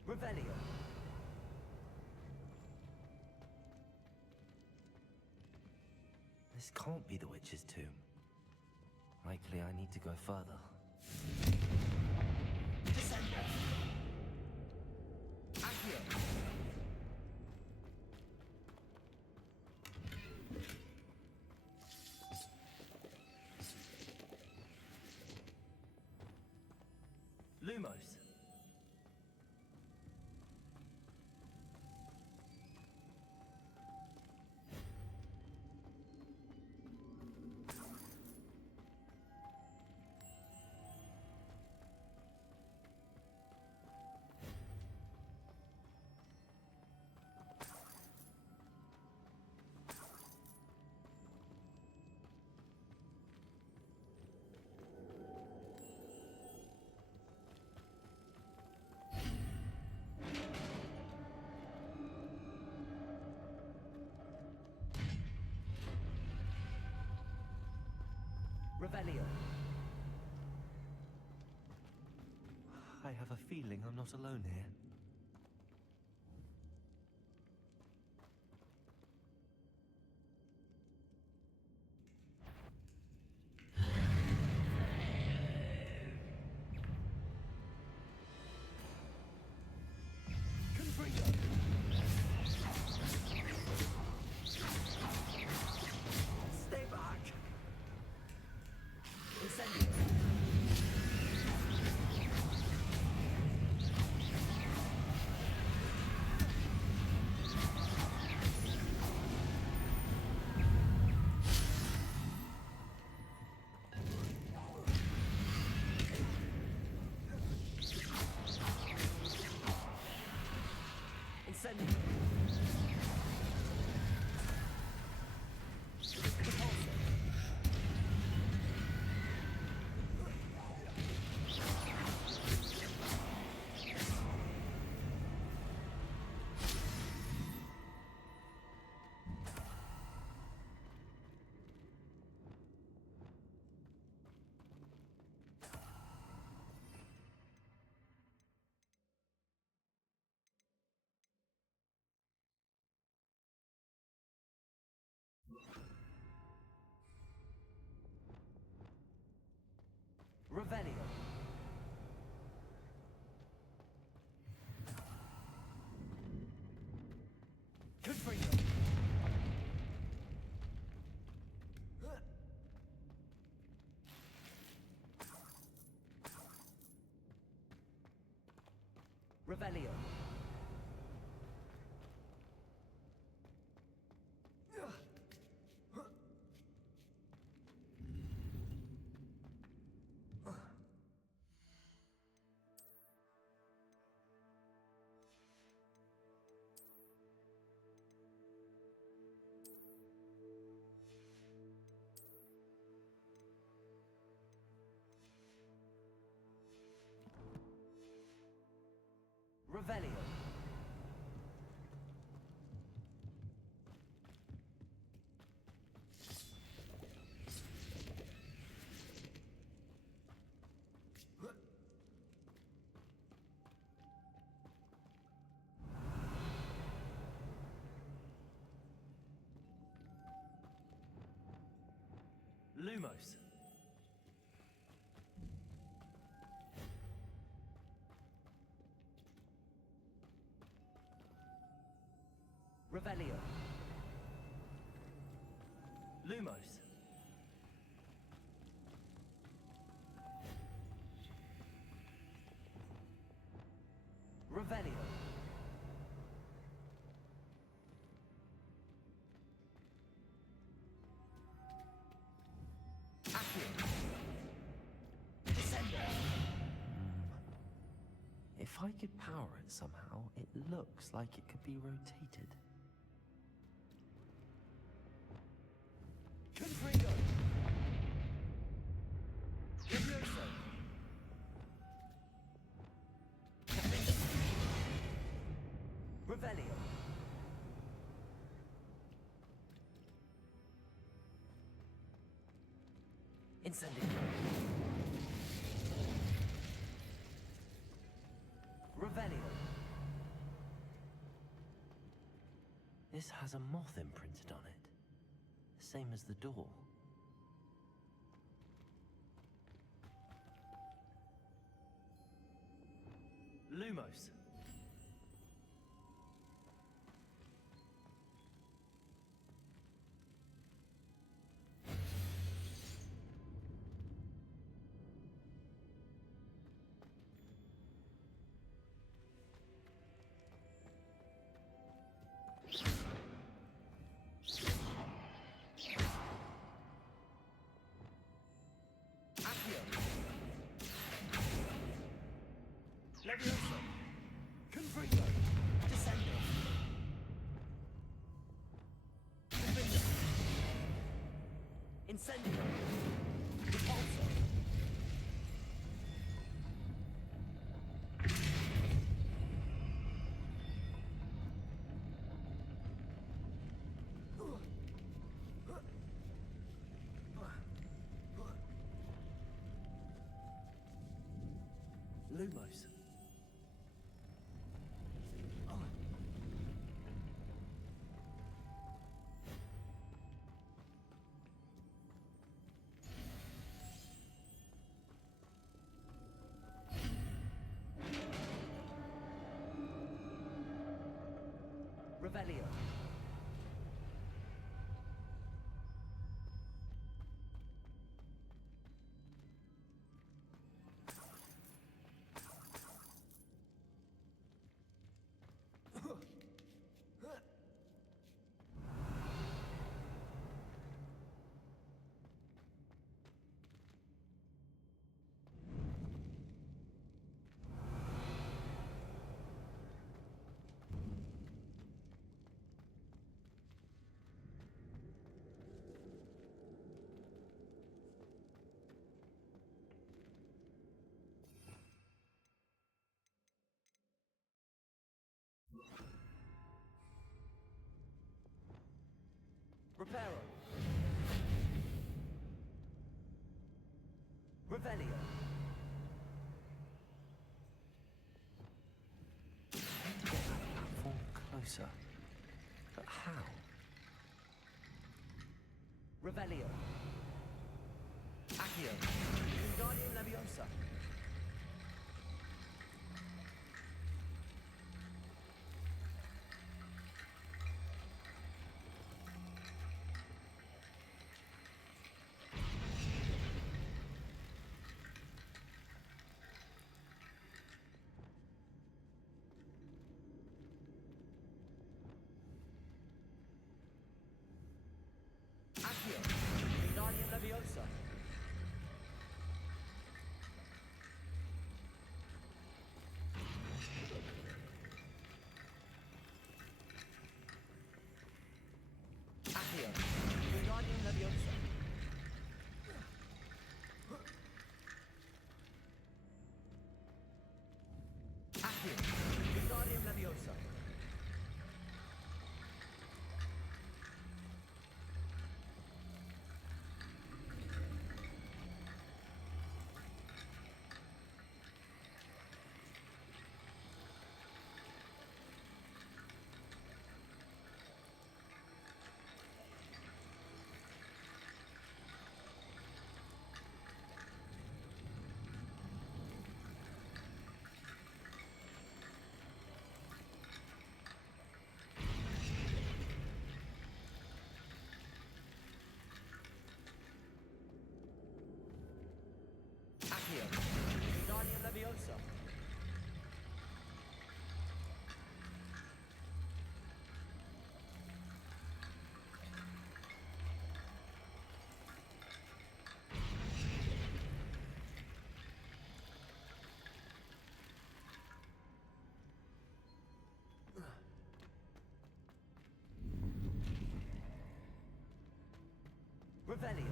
Revelio. This can't be the witch's tomb. Likely I need to go further. Descender. Accio. Lumos. Revelio. I have a feeling I'm not alone here. Stay back! Incendio! Revelio. Revelio. Lumos. Revelio. Lumos. Revelio. If I could power it somehow, it looks like it could be rotated. Confringo! Levioso! Revelio! Incendio! Revelio! This has a moth imprinted on it. Same as the door. Lumos. Levioso. Confringo. Descendo. Confringo. Incendio. Repulso. Lumos. Revelio. Reparo. Revelio. I need to get that platform closer. But how? Revelio. Accio. Wingardium Leviosa. Leviosa. Revelio.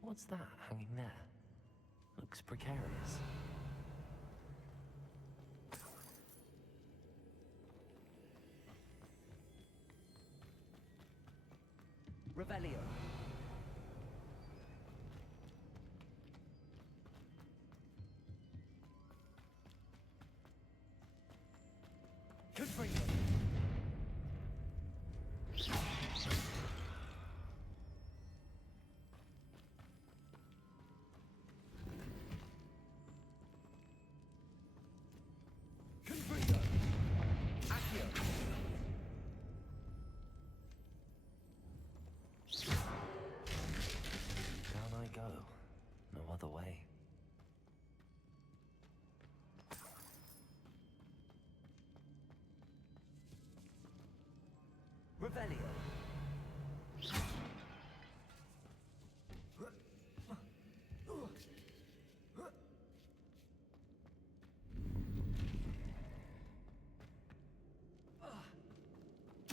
What's that hanging there? Looks precarious. Revelio. Confringo. Confringo. Accio. Down I go. No other way. Revelio.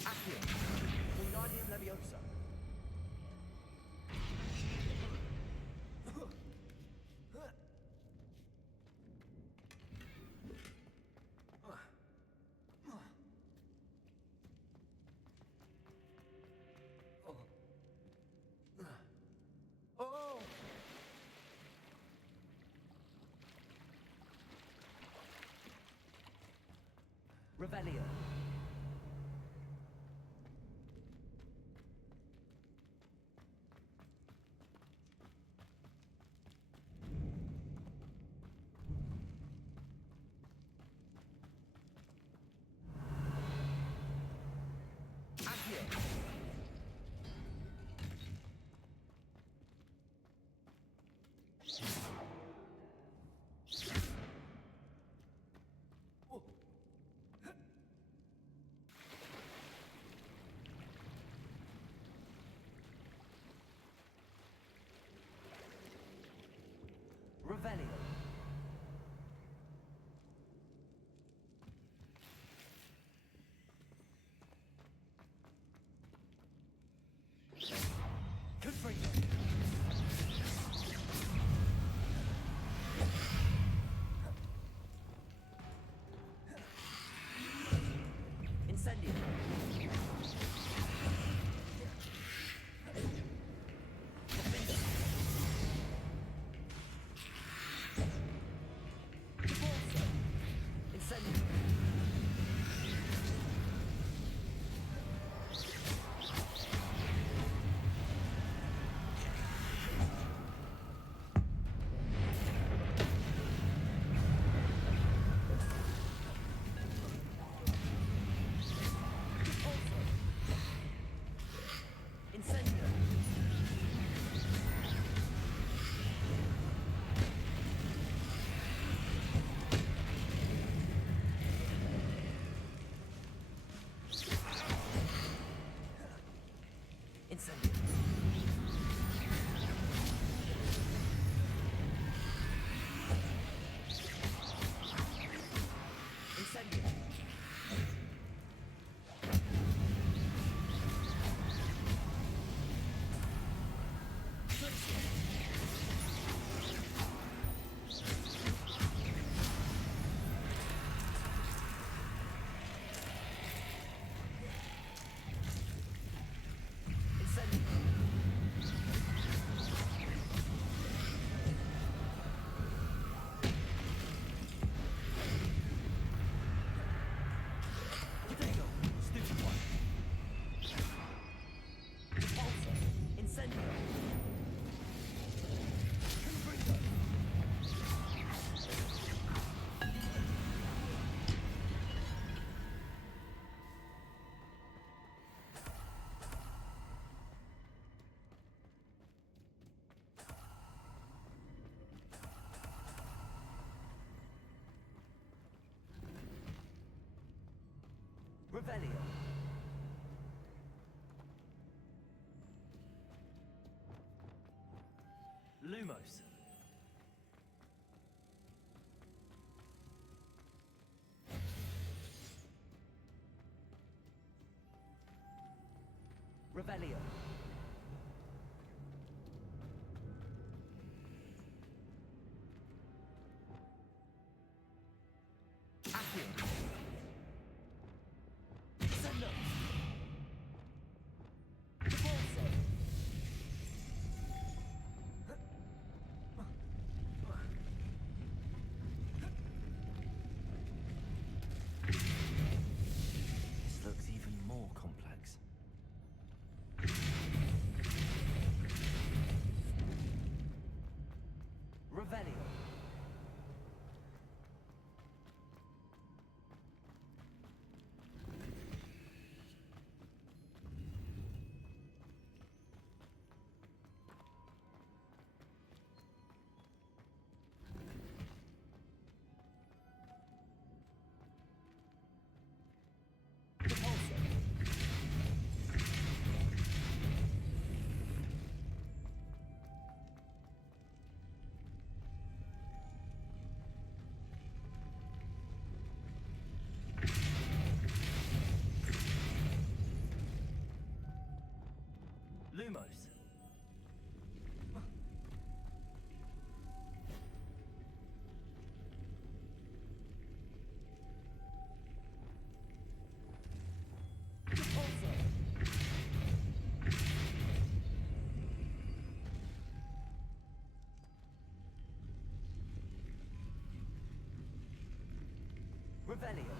Accio. Wingardium Leviosa. Oh! Revelio. Accio. Revelio. Confringo. Incendio. Defender. Revelio. Lumos. Revelio. Accio. Sendo. Repulso. This looks even more complex. Revelio. Lumos. Revelio.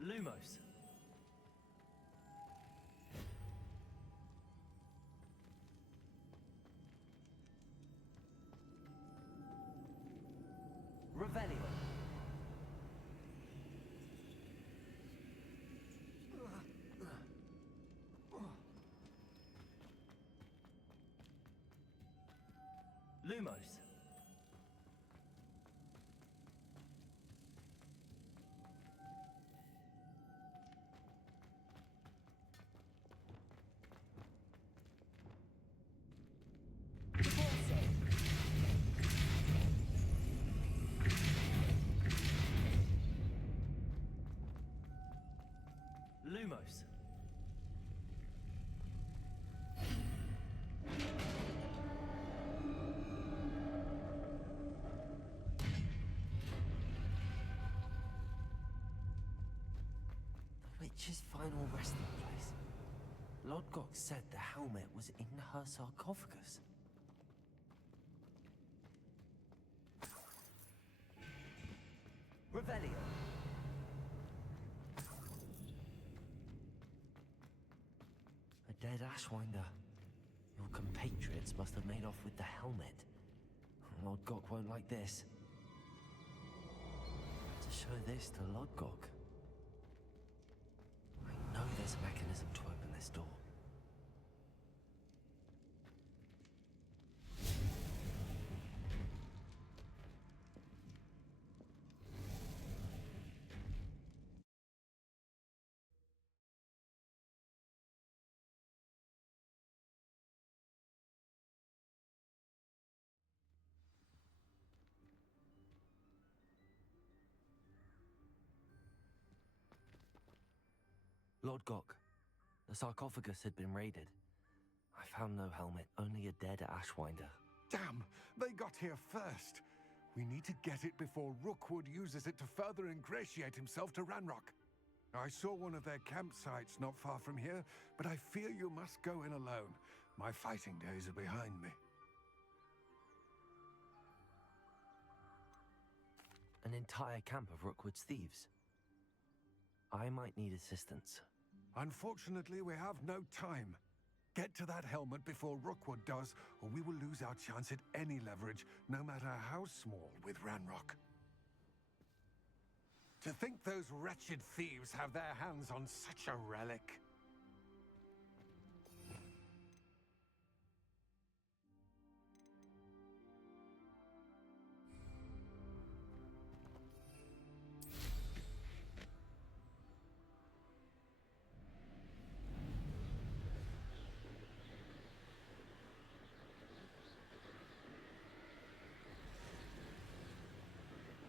Lumos. Revelio. Lumos. Lumos. The witch's final resting place. Lodgok said the helmet was in her sarcophagus. Revelio. A dead Ashwinder. Your compatriots must have made off with the helmet. Lodgok won't like this. To show this to Lodgok. I know there's a mechanism to open this door. Lodgok, the sarcophagus had been raided. I found no helmet, only a dead Ashwinder. Damn! They got here first. We need to get it before Rookwood uses it to further ingratiate himself to Ranrock. I saw one of their campsites not far from here, but I fear you must go in alone. My fighting days are behind me. An entire camp of Rookwood's thieves. I might need assistance. Unfortunately, we have no time. Get to that helmet before Rookwood does, or we will lose our chance at any leverage, no matter how small, with Ranrock. To think those wretched thieves have their hands on such a relic.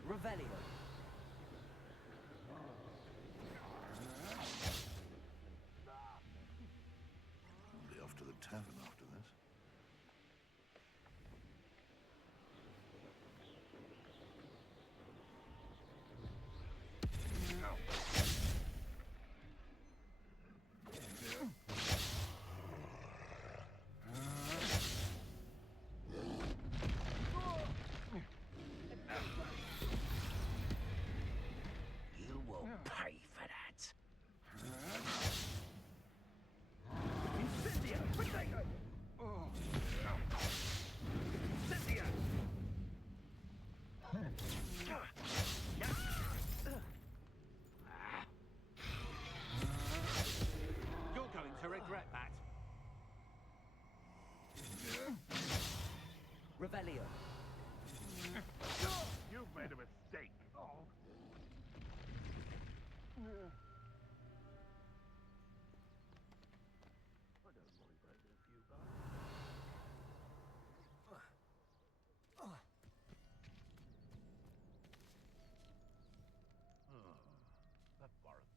Revelio. Be off to the tavern after this. You will pay for that. Incendio! Potato! Incendio! You're going to regret that. Revelio. You've made a mistake.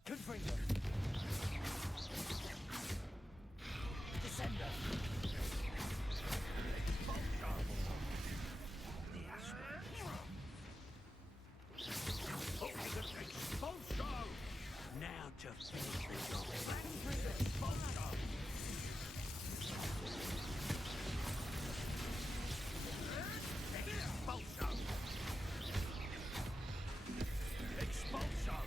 Confringo! Descender! Now to finish this off. Expulso!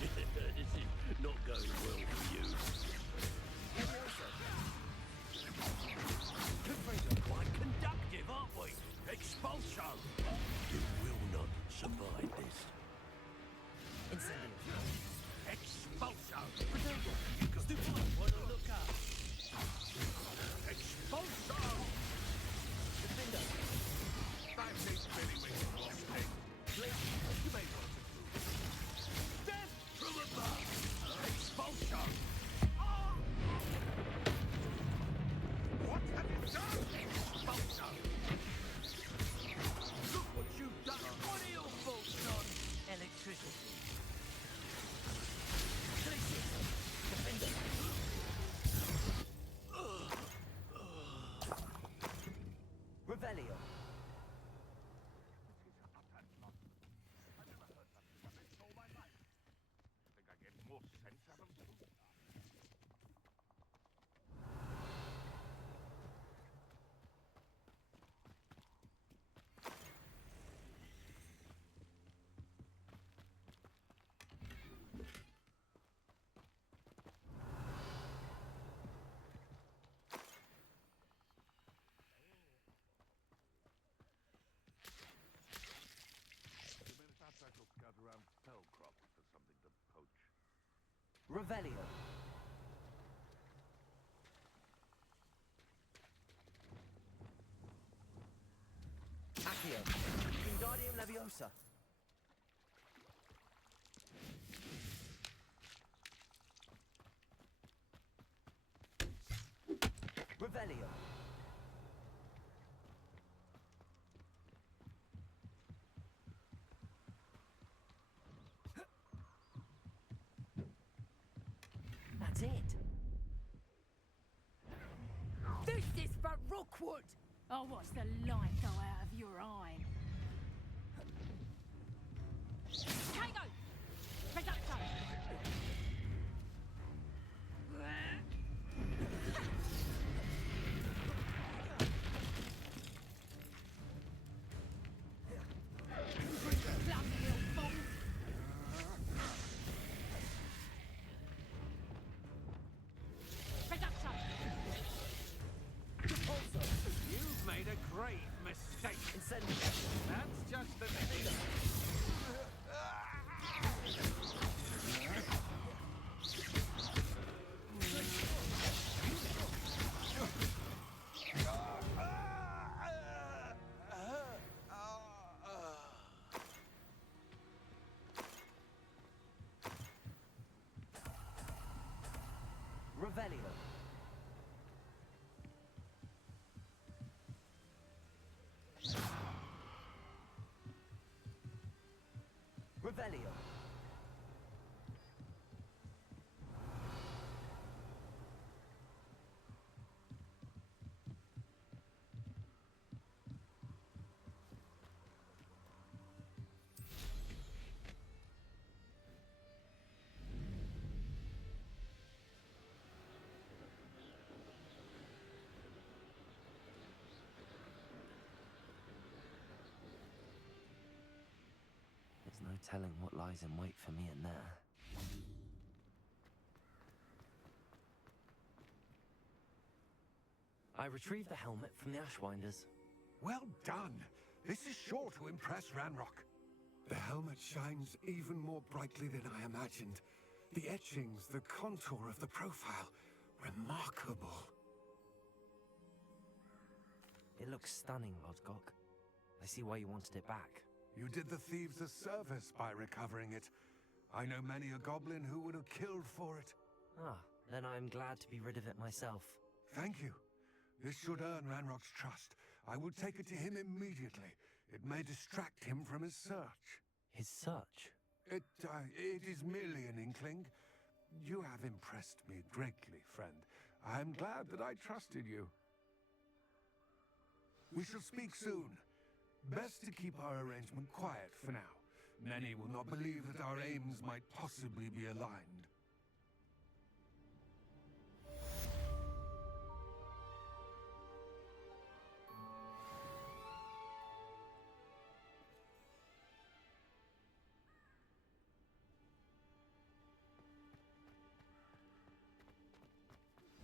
This is not going well for you. Quite conductive, aren't we? Expulso! You will not survive this. Incendio! Expulso! Stupid! Wanna look up? Expulso! Defender! That needs spinning me for one thing. Blake, you may want to move. Death from above! Expulso! What have you done? Expulso! Look what you've done! What are your faults, son? Electricity. Defender! Revelio! Think I get more sense out of them? Perhaps I shall scout around Fellcrop for something to poach. Revelio! Accio! Wingardium Leviosa! Revelio! That's it! This is for Rookwood! I'll watch the light go out of your eye. Tango! Reducto! Bloody little fool! Reducto! You've made a grave mistake. Incendio! That's just the beginning. Revelio. Revelio. There's no telling what lies in wait for me in there. I retrieved the helmet from the Ashwinders. Well done. This is sure to impress Ranrock. The helmet shines even more brightly than I imagined. The etchings, the contour of the profile, remarkable. It looks stunning, Lodgok. I see why you wanted it back. You did the thieves a service by recovering it. I know many a goblin who would have killed for it. Ah, then I am glad to be rid of it myself. Thank you. This should earn Ranrock's trust. I will take it to him immediately. It may distract him from his search. His search? It is merely an inkling. You have impressed me greatly, friend. I am glad that I trusted you. We shall speak soon. Best to keep our arrangement quiet for now. Many will not believe that our aims might possibly be aligned.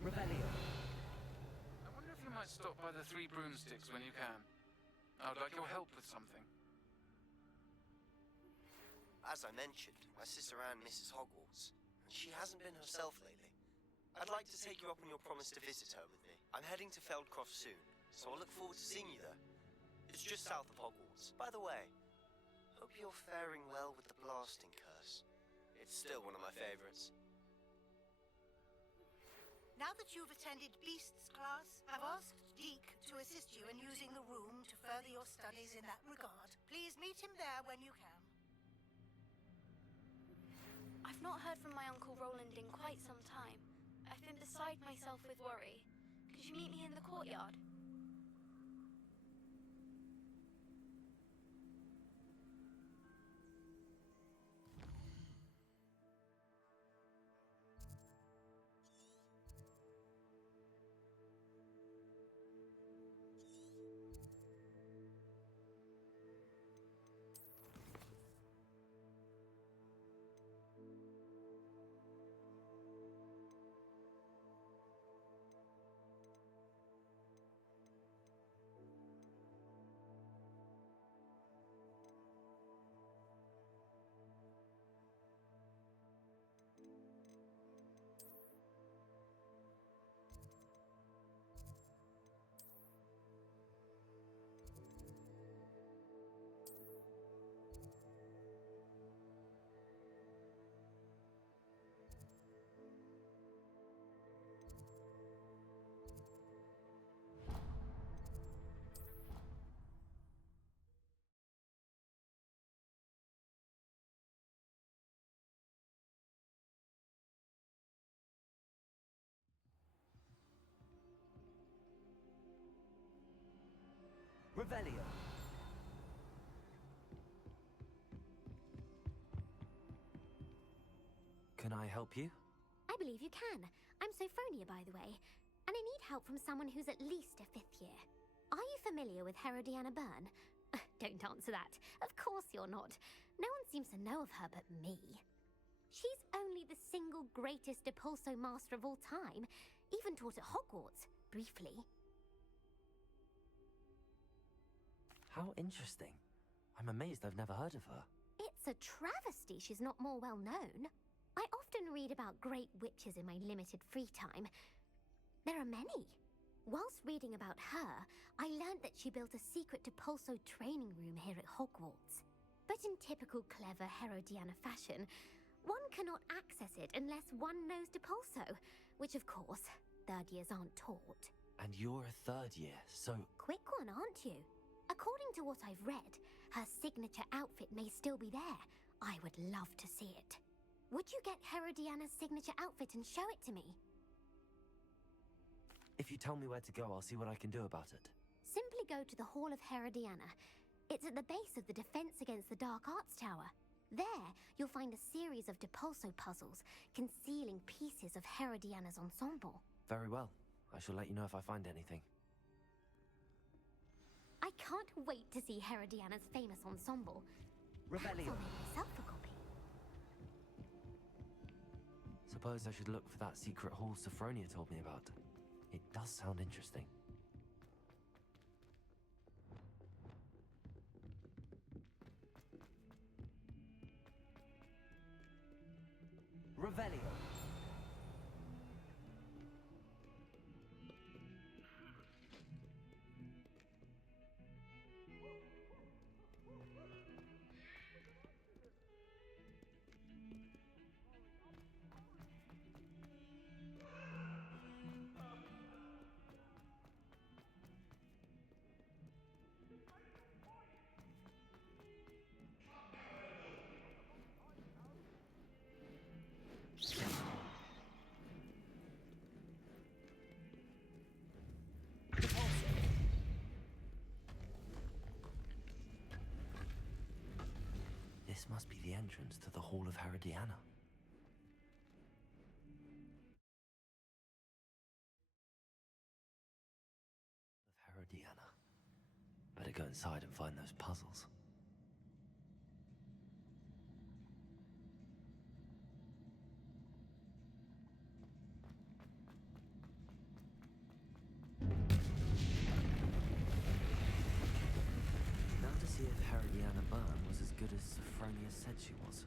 Revelio. I wonder if you might stop by the Three Broomsticks when you can. I'd like your help with something. As I mentioned, my sister Anne misses Hogwarts, and she hasn't been herself lately. I'd like to take you up on your promise to visit her with me. I'm heading to Feldcroft soon, so I'll look forward to seeing you there. It's just south of Hogwarts. By the way, hope you're faring well with the blasting curse. It's still one of my favorites. Now that you've attended Beasts class, I've asked Deke to assist you in using the room to further your studies in that regard. Please meet him there when you can. I've not heard from my Uncle Roland in quite some time. I've been beside myself with worry. Could you meet me in the courtyard? Revelio. Can I help you? I believe you can. I'm Sophronia, by the way, and I need help from someone who's at least a 5th year. Are you familiar with Herodiana Byrne? Don't answer that. Of course you're not. No one seems to know of her but me. She's only the single greatest Depulso master of all time, even taught at Hogwarts, briefly. How interesting. I'm amazed I've never heard of her. It's a travesty she's not more well known. I often read about great witches in my limited free time. There are many. Whilst reading about her, I learned that she built a secret Depulso training room here at Hogwarts. But in typical clever Herodiana fashion, One cannot access it unless one knows Depulso, which of course, third years aren't taught. And you're a third year, so... Quick one, aren't you? According to what I've read, her signature outfit may still be there. I would love to see it. Would you get Herodiana's signature outfit and show it to me? If you tell me where to go, I'll see what I can do about it. Simply go to the Hall of Herodiana. It's at the base of the Defense Against the Dark Arts Tower. There, you'll find a series of Depulso puzzles concealing pieces of Herodiana's ensemble. Very well. I shall let you know if I find anything. I can't wait to see Herodiana's famous ensemble. Rebellion. Perhaps I'll make myself a copy. Suppose I should look for that secret hall Sophronia told me about. It does sound interesting. Revelio. This must be the entrance to the Hall of Herodiana. Of Herodiana. Better go inside and find those puzzles. Now to see if Herodiana Byrne was as good as Sophronia said she was.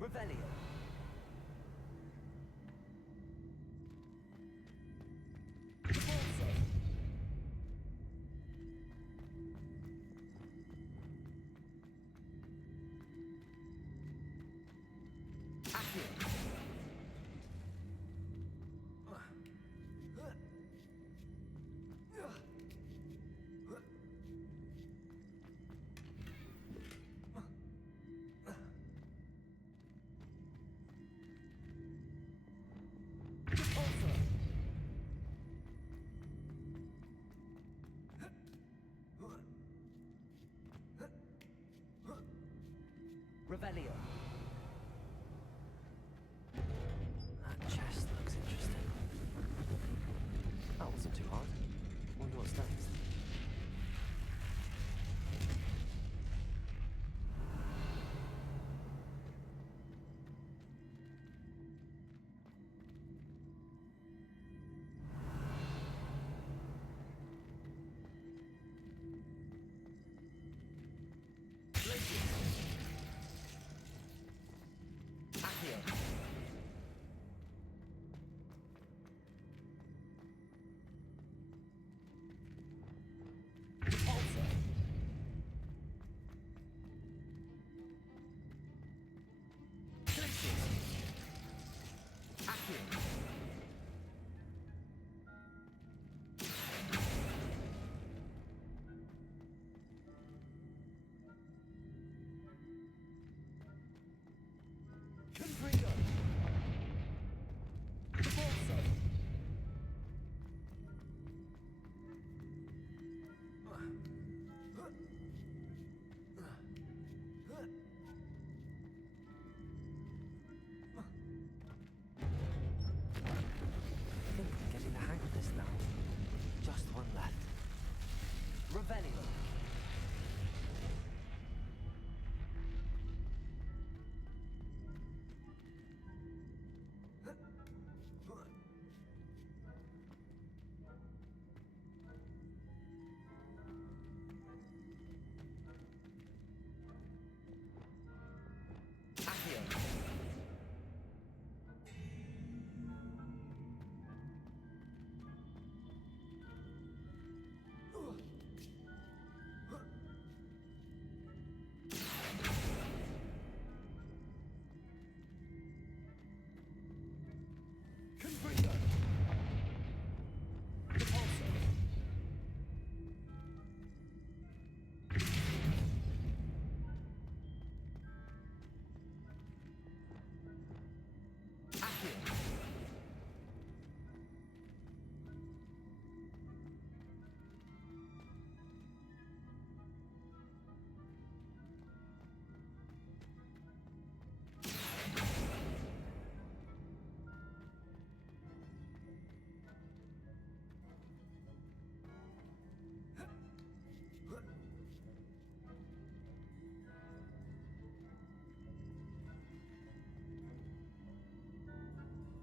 Revelio. Revelio. That chest looks interesting. That wasn't too hard. Wonder what's next.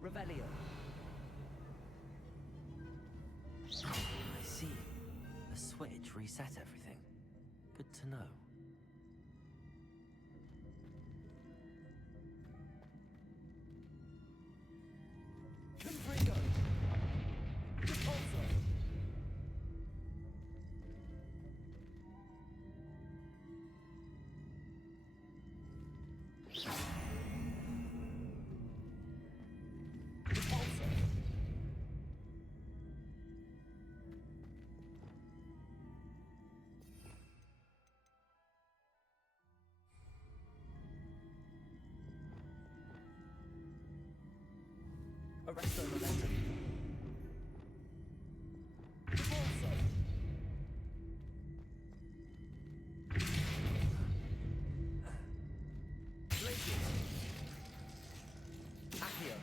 Revelio. I see. The switch reset everything. Good to know. Confringo. Repulsor. Arresto momentum. Repulsor. Glacius. Accio.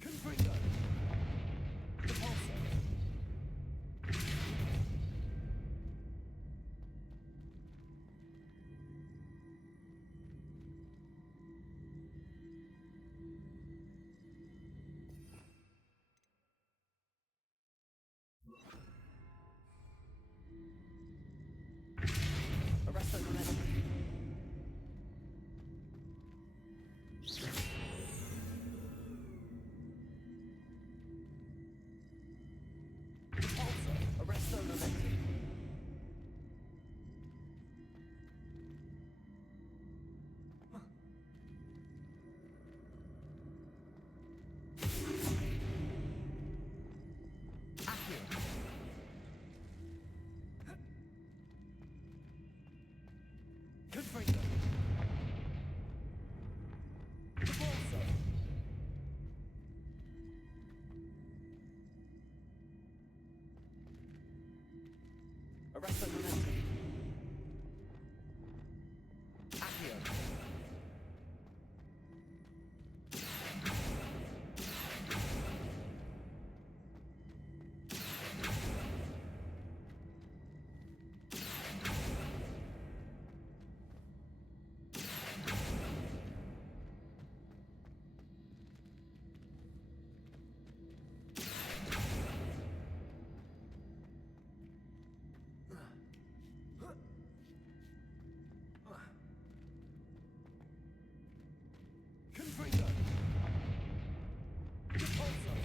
Confringo. Repulsor. Arresto momentum. Repulsor. Arresto momentum. Accio. Confringo. Repulsor. Arresto momentum. Accio. Confringo. Repulsor.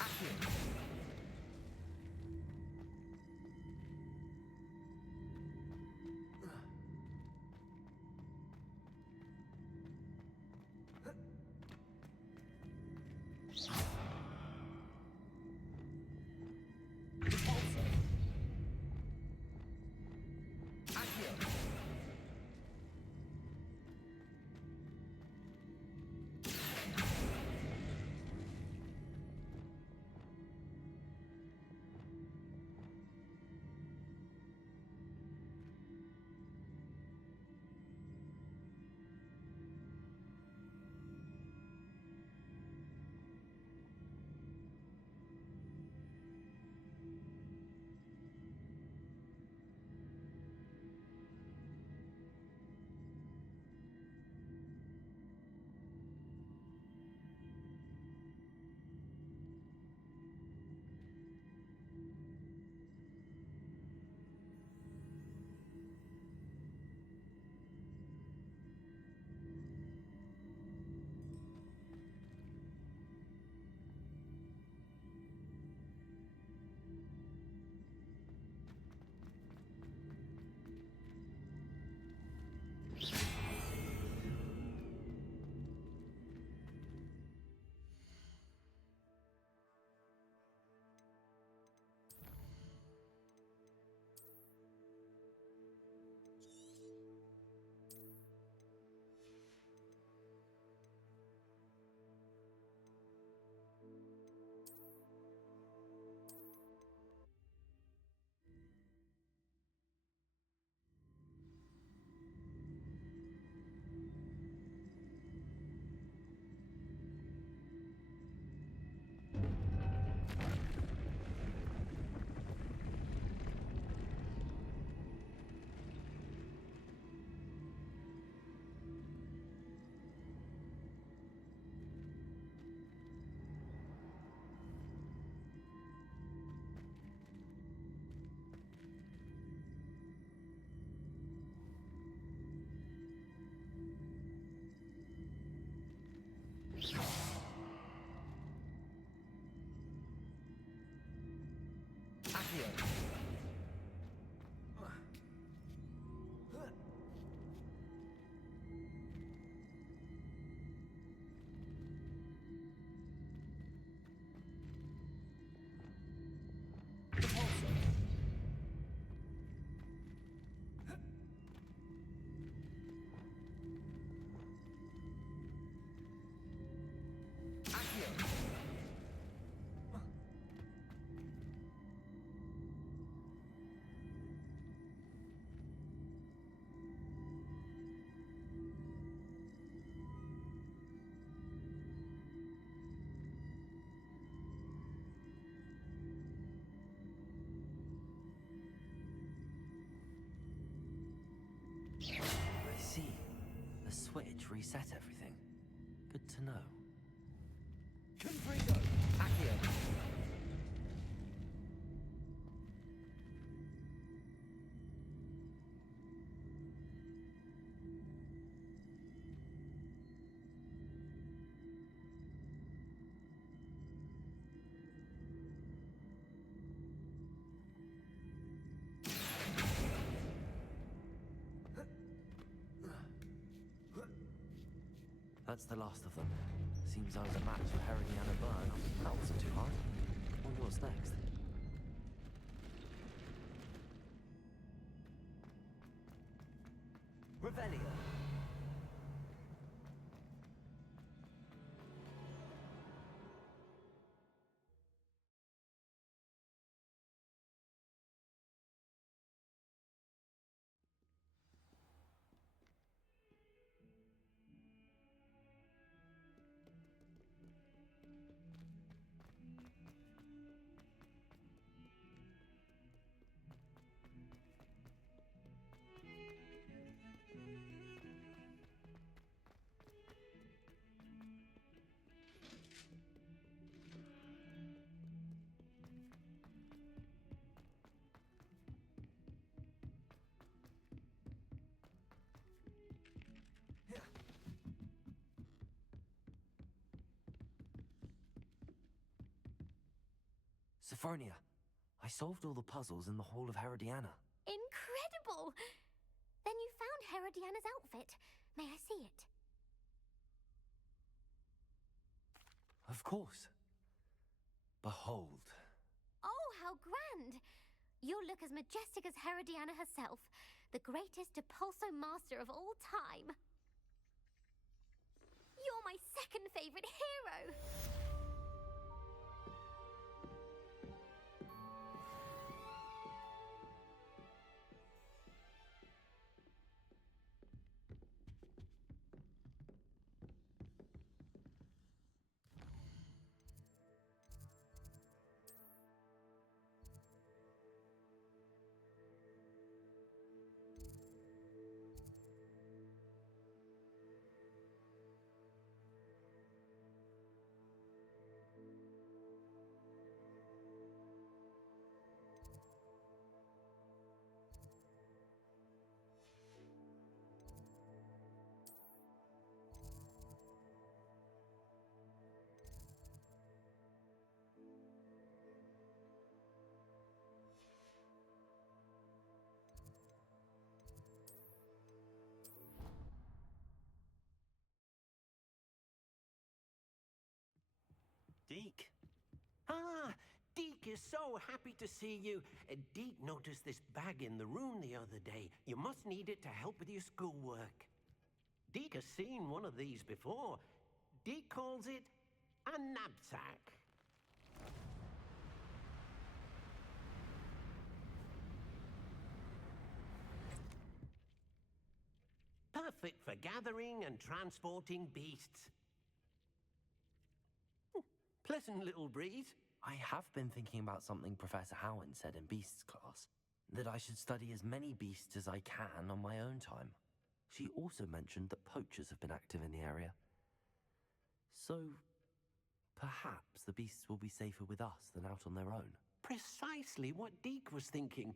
Accio. Repulsor. Accio. to know. Confringo! Accio! That's the last of them. Seems I was a match for Herodiana Byrne. That wasn't too hard. Wonder what's next. Revelio. Sophronia, I solved all the puzzles in the Hall of Herodiana. Incredible! Then you found Herodiana's outfit. May I see it? Of course. Behold. Oh, how grand! You'll look as majestic as Herodiana herself, the greatest Depulso master of all time. You're my second favorite hero! Deke? Ah, Deke is so happy to see you. Deke noticed this bag in the room the other day. You must need it to help with your schoolwork. Deke has seen one of these before. Deke calls it a knapsack. Perfect for gathering and transporting beasts. Pleasant little breeze. I have been thinking about something Professor Howin said in Beasts class. That I should study as many beasts as I can on my own time. She also mentioned that poachers have been active in the area. So, perhaps the beasts will be safer with us than out on their own. Precisely what Deke was thinking.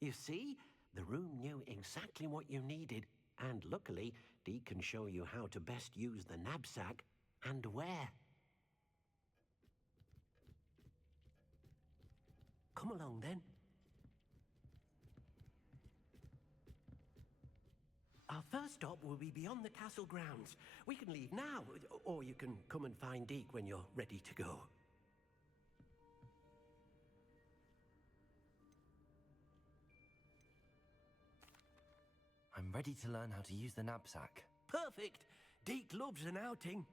You see, the room knew exactly what you needed, and luckily, Deke can show you how to best use the knapsack and where. Come along, then. Our first stop will be beyond the castle grounds. We can leave now, or you can come and find Deke when you're ready to go. I'm ready to learn how to use the knapsack. Perfect! Deke loves an outing.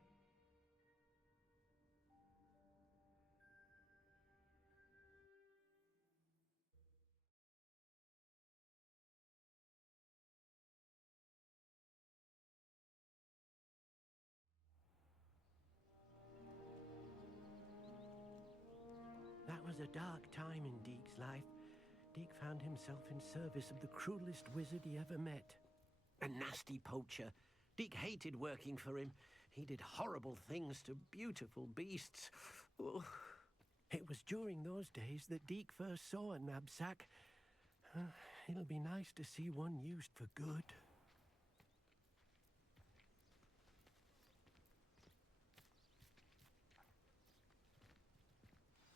That was a dark time in Deke's life. Deke found himself in service of the cruelest wizard he ever met. A nasty poacher. Deke hated working for him. He did horrible things to beautiful beasts. Oh. It was during those days that Deke first saw a knapsack. It'll be nice to see one used for good.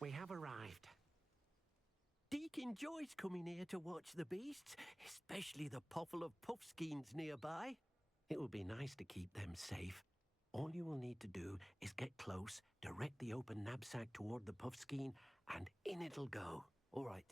We have arrived. Deke enjoys coming here to watch the beasts, especially the potful of puffskeins nearby. It will be nice to keep them safe. All you will need to do is get close, direct the open knapsack toward the puffskein, and in it'll go. All right.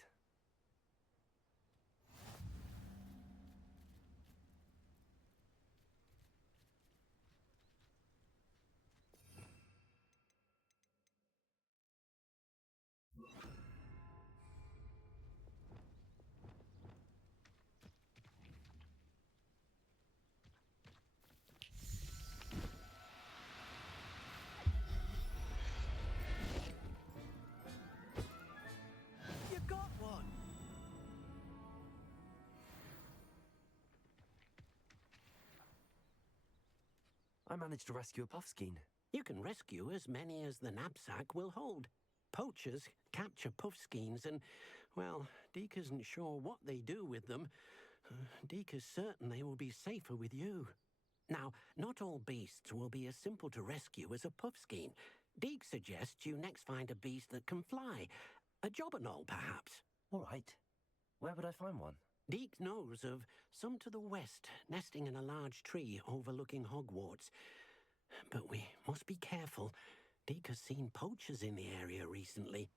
You got one! I managed to rescue a puffskein. You can rescue as many as the knapsack will hold. Poachers capture puffskeins and, well, Deke isn't sure what they do with them. Deke is certain they will be safer with you. Now, not all beasts will be as simple to rescue as a puffskein. Deke suggests you next find a beast that can fly. A jobberknoll, perhaps. All right. Where would I find one? Deke knows of some to the west, nesting in a large tree overlooking Hogwarts. But we must be careful. Deke has seen poachers in the area recently.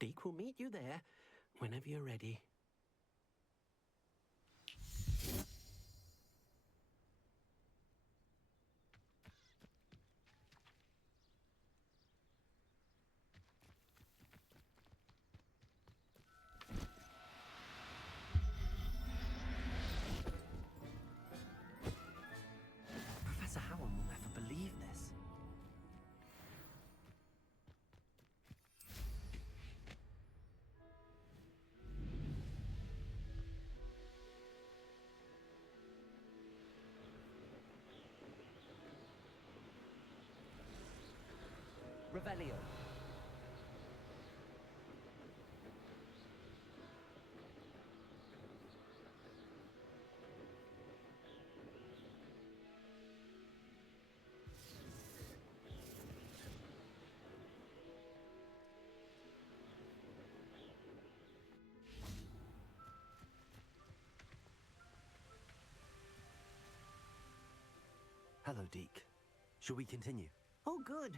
Deke will meet you there whenever you're ready. Professor Howard will never believe this. Revelio. Hello, Deke. Shall we continue? Oh, good.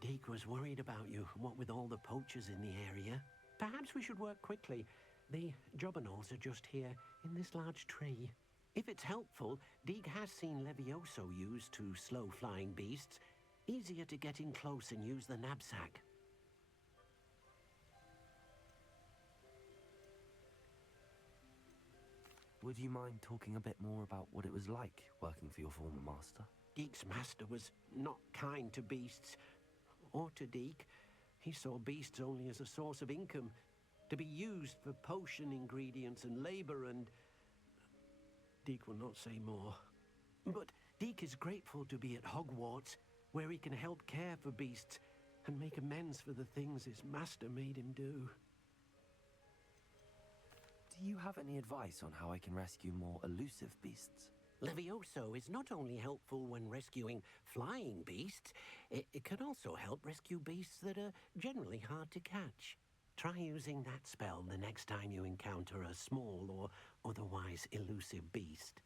Deke was worried about you, what with all the poachers in the area. Perhaps we should work quickly. The jobberknolls are just here, in this large tree. If it's helpful, Deke has seen Levioso used to slow flying beasts. Easier to get in close and use the knapsack. Would you mind talking a bit more about what it was like working for your former master? Deke's master was not kind to beasts, or to Deke. He saw beasts only as a source of income, to be used for potion ingredients and labor, and Deke will not say more. But Deke is grateful to be at Hogwarts, where he can help care for beasts and make amends for the things his master made him do. Do you have any advice on how I can rescue more elusive beasts? Levioso is not only helpful when rescuing flying beasts, it can also help rescue beasts that are generally hard to catch. Try using that spell the next time you encounter a small or otherwise elusive beast.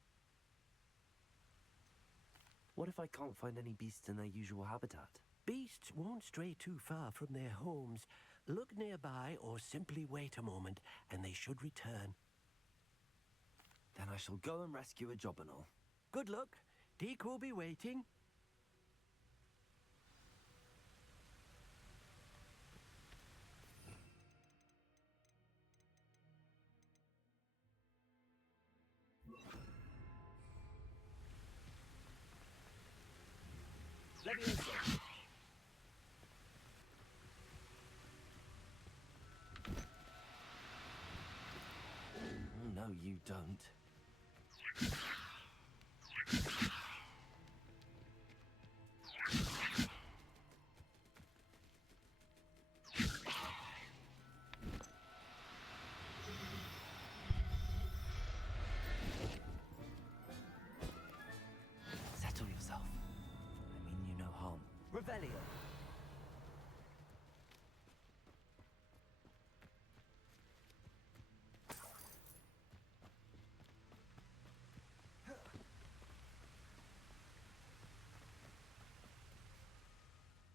What if I can't find any beasts in their usual habitat? Beasts won't stray too far from their homes. Look nearby or simply wait a moment and they should return. Then I shall go and rescue a jobberknoll. Good luck. Deke will be waiting. No, you don't. Revelio.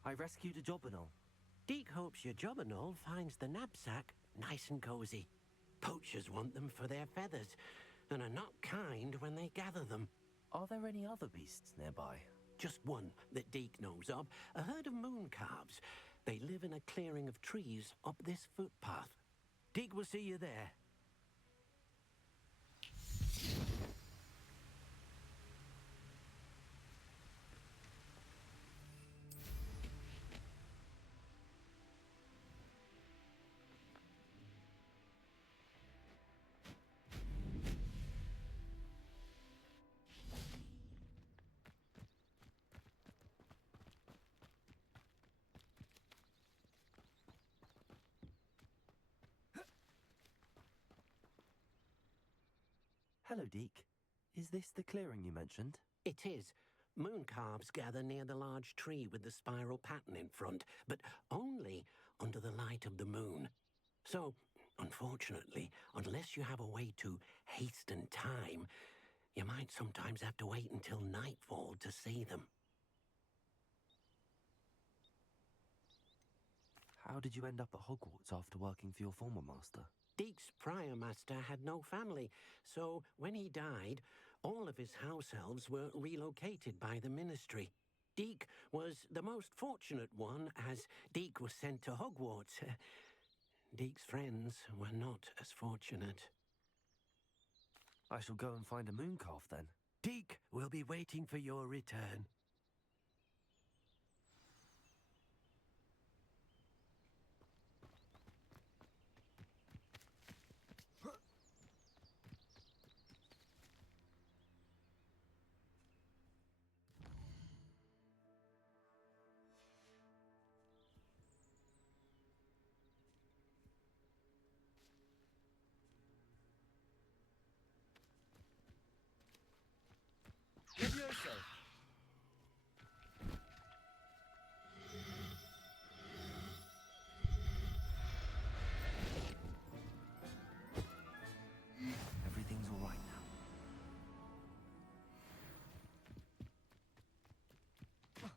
I rescued a Jobberknoll. Deke hopes your Jobberknoll finds the knapsack nice and cozy. Poachers want them for their feathers, and are not kind when they gather them. Are there any other beasts nearby? Just one that Deke knows of, a herd of moon calves. They live in a clearing of trees up this footpath. Deke will see you there. Hello, Deke. Is this the clearing you mentioned? It is. Moon calves gather near the large tree with the spiral pattern in front, but only under the light of the moon. So, unfortunately, unless you have a way to hasten time, you might sometimes have to wait until nightfall to see them. How did you end up at Hogwarts after working for your former master? Deke's prior master had no family, so when he died, all of his house elves were relocated by the ministry. Deke was the most fortunate one, as Deke was sent to Hogwarts. Deke's friends were not as fortunate. I shall go and find a moon calf then. Deke will be waiting for your return. Levioso! Everything's all right now.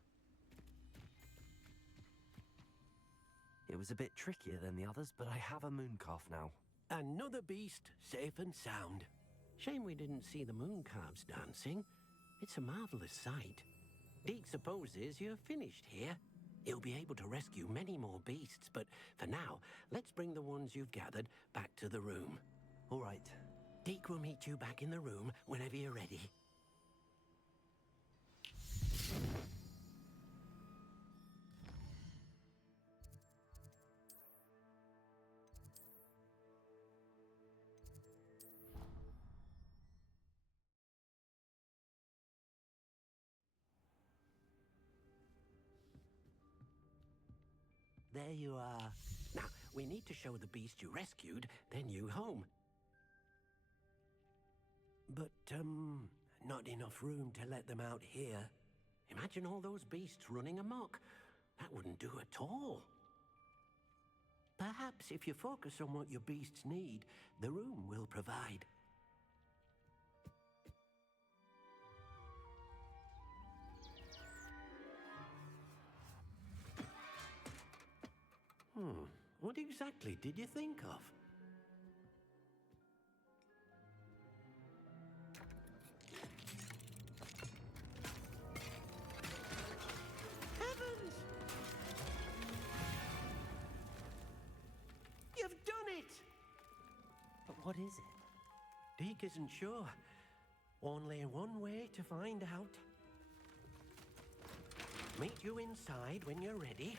It was a bit trickier than the others, but I have a moon calf now. Another beast, safe and sound. Shame we didn't see the moon calves dancing. It's a marvelous sight. Deke supposes you're finished here. He'll be able to rescue many more beasts, but for now, let's bring the ones you've gathered back to the room. All right. Deke will meet you back in the room whenever you're ready. There you are. Now, we need to show the beast you rescued, then you home. But, not enough room to let them out here. Imagine all those beasts running amok. That wouldn't do at all. Perhaps if you focus on what your beasts need, the room will provide. What exactly did you think of? Heavens! You've done it! But what is it? Deke isn't sure. Only one way to find out. Meet you inside when you're ready.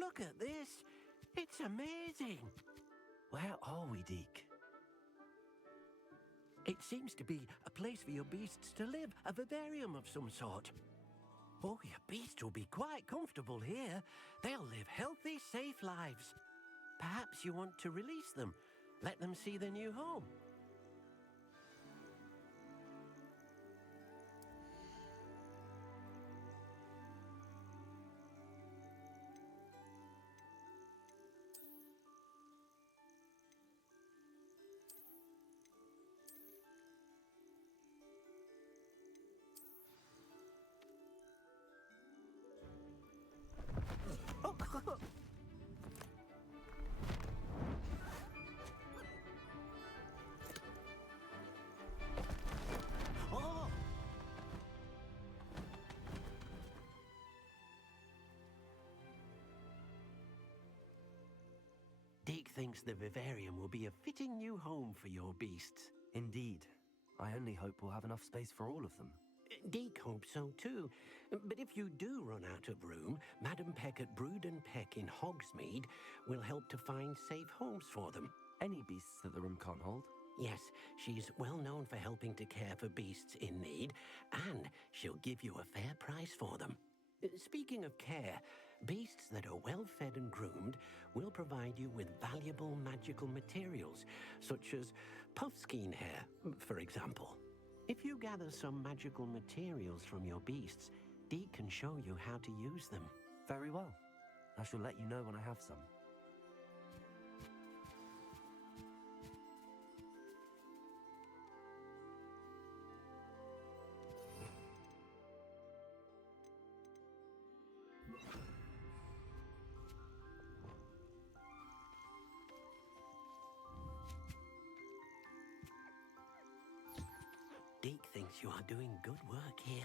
Look at this. It's amazing. Where are we, Deke? It seems to be a place for your beasts to live, a vivarium of some sort. Oh, your beasts will be quite comfortable here. They'll live healthy, safe lives. Perhaps you want to release them. Let them see their new home. Deke thinks the vivarium will be a fitting new home for your beasts. Indeed. I only hope we'll have enough space for all of them. Deke hopes so too. But if you do run out of room, Madam Peck at Brood and Peck in Hogsmeade will help to find safe homes for them. Any beasts that the room can't hold? Yes, she's well known for helping to care for beasts in need, and she'll give you a fair price for them. Speaking of care, beasts that are well fed and groomed will provide you with valuable magical materials, such as puffskein hair, for example. If you gather some magical materials from your beasts, Deke can show you how to use them. Very well. I shall let you know when I have some. Deke thinks you are doing good work here.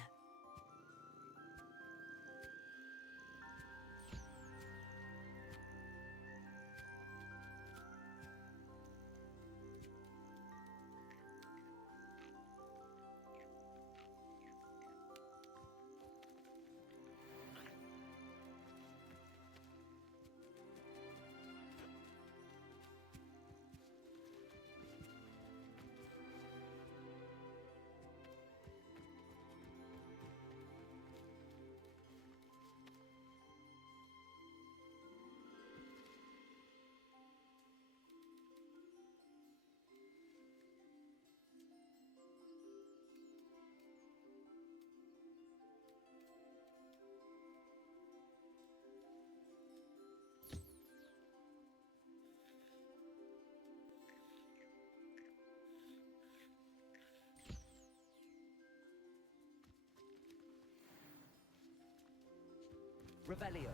Revelio.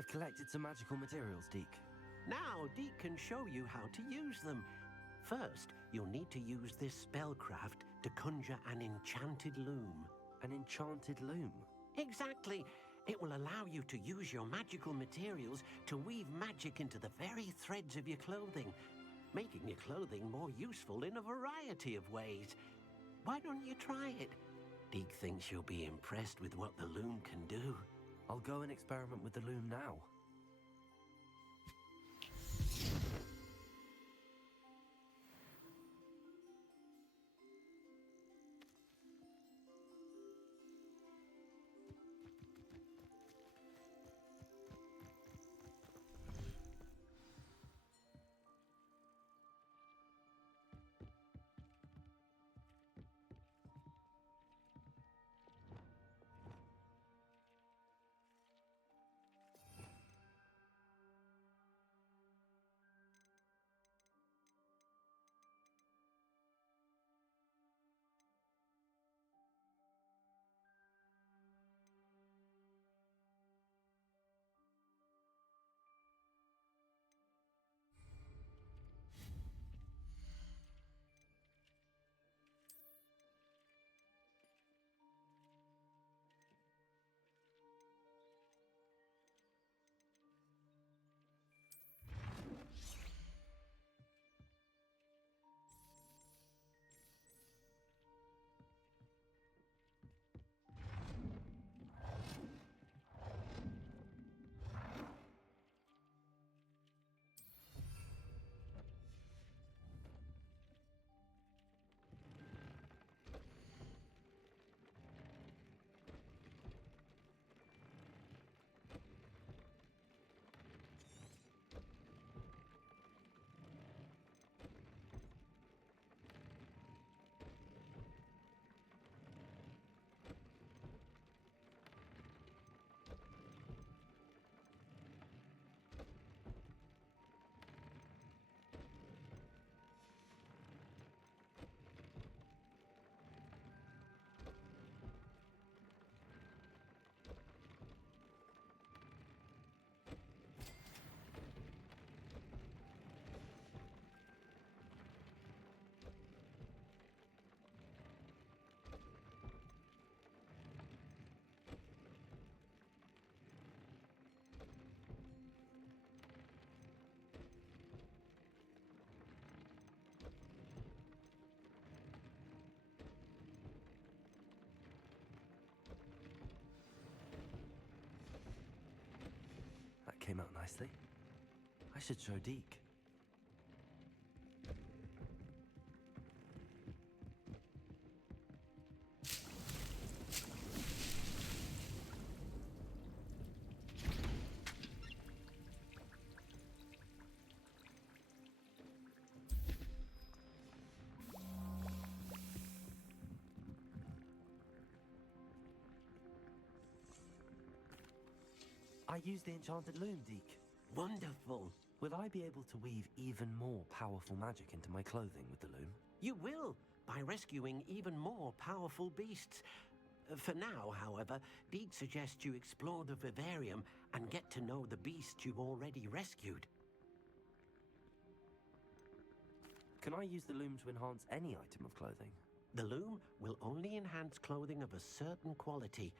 I've collected some magical materials, Deke. Now, Deke can show you how to use them. First, you'll need to use this spellcraft to conjure an enchanted loom. An enchanted loom? Exactly. It will allow you to use your magical materials to weave magic into the very threads of your clothing, making your clothing more useful in a variety of ways. Why don't you try it? Deke thinks you'll be impressed with what the loom can do. I'll go and experiment with the loom now. Came out nicely. I should show Deke. I used the enchanted loom, Deke. Wonderful. Will I be able to weave even more powerful magic into my clothing with the loom? You will, by rescuing even more powerful beasts. For now, however, Deke suggests you explore the vivarium and get to know the beasts you've already rescued. Can I use the loom to enhance any item of clothing? The loom will only enhance clothing of a certain quality.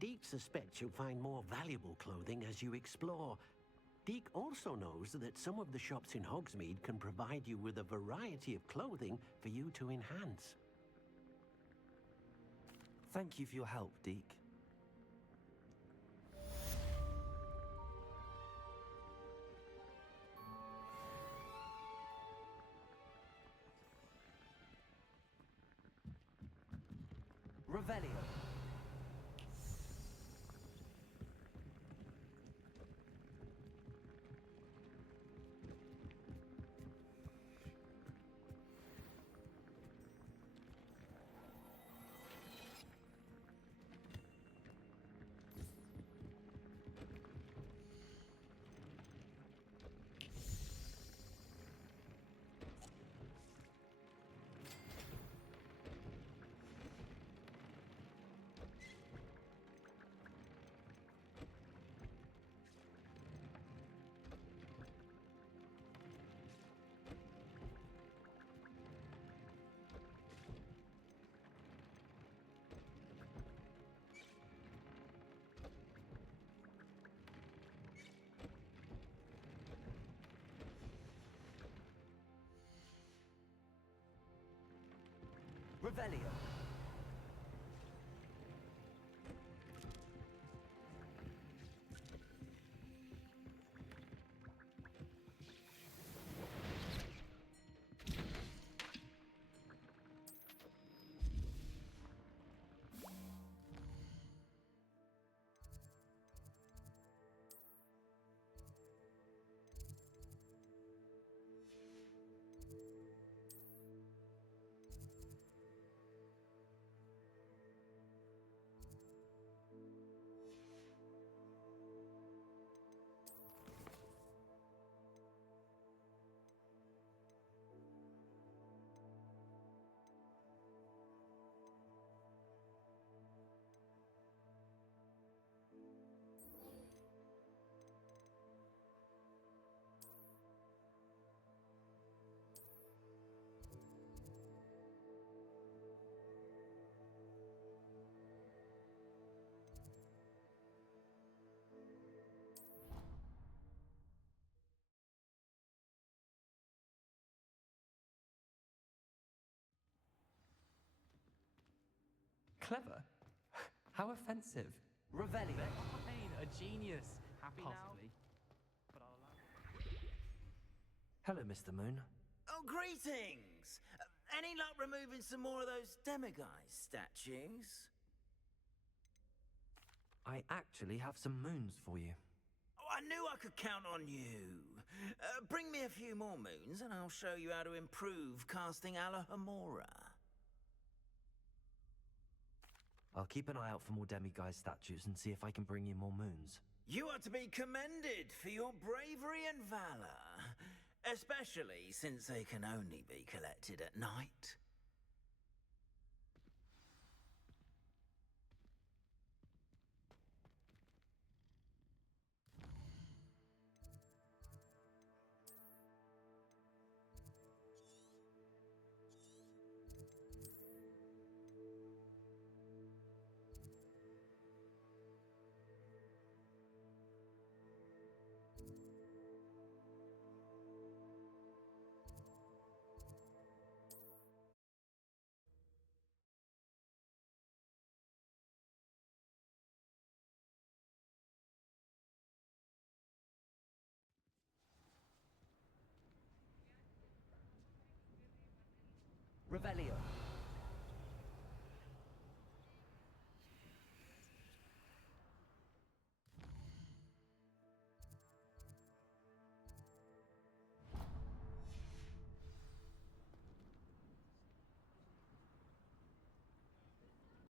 Deke suspects you'll find more valuable clothing as you explore. Deke also knows that some of the shops in Hogsmeade can provide you with a variety of clothing for you to enhance. Thank you for your help, Deke. Revelio. Revelio. Clever? How offensive. Revelio. Fine, a genius. Happy Possibly. now? But I'll allow Hello, Mr. Moon. Oh, greetings! Any luck removing some more of those demiguise statues? I actually have some moons for you. Oh, I knew I could count on you. Bring me a few more moons and I'll show you how to improve casting Alohomora. I'll keep an eye out for more demiguise statues and see if I can bring you more moons. You are to be commended for your bravery and valor, especially since they can only be collected at night. Revelio.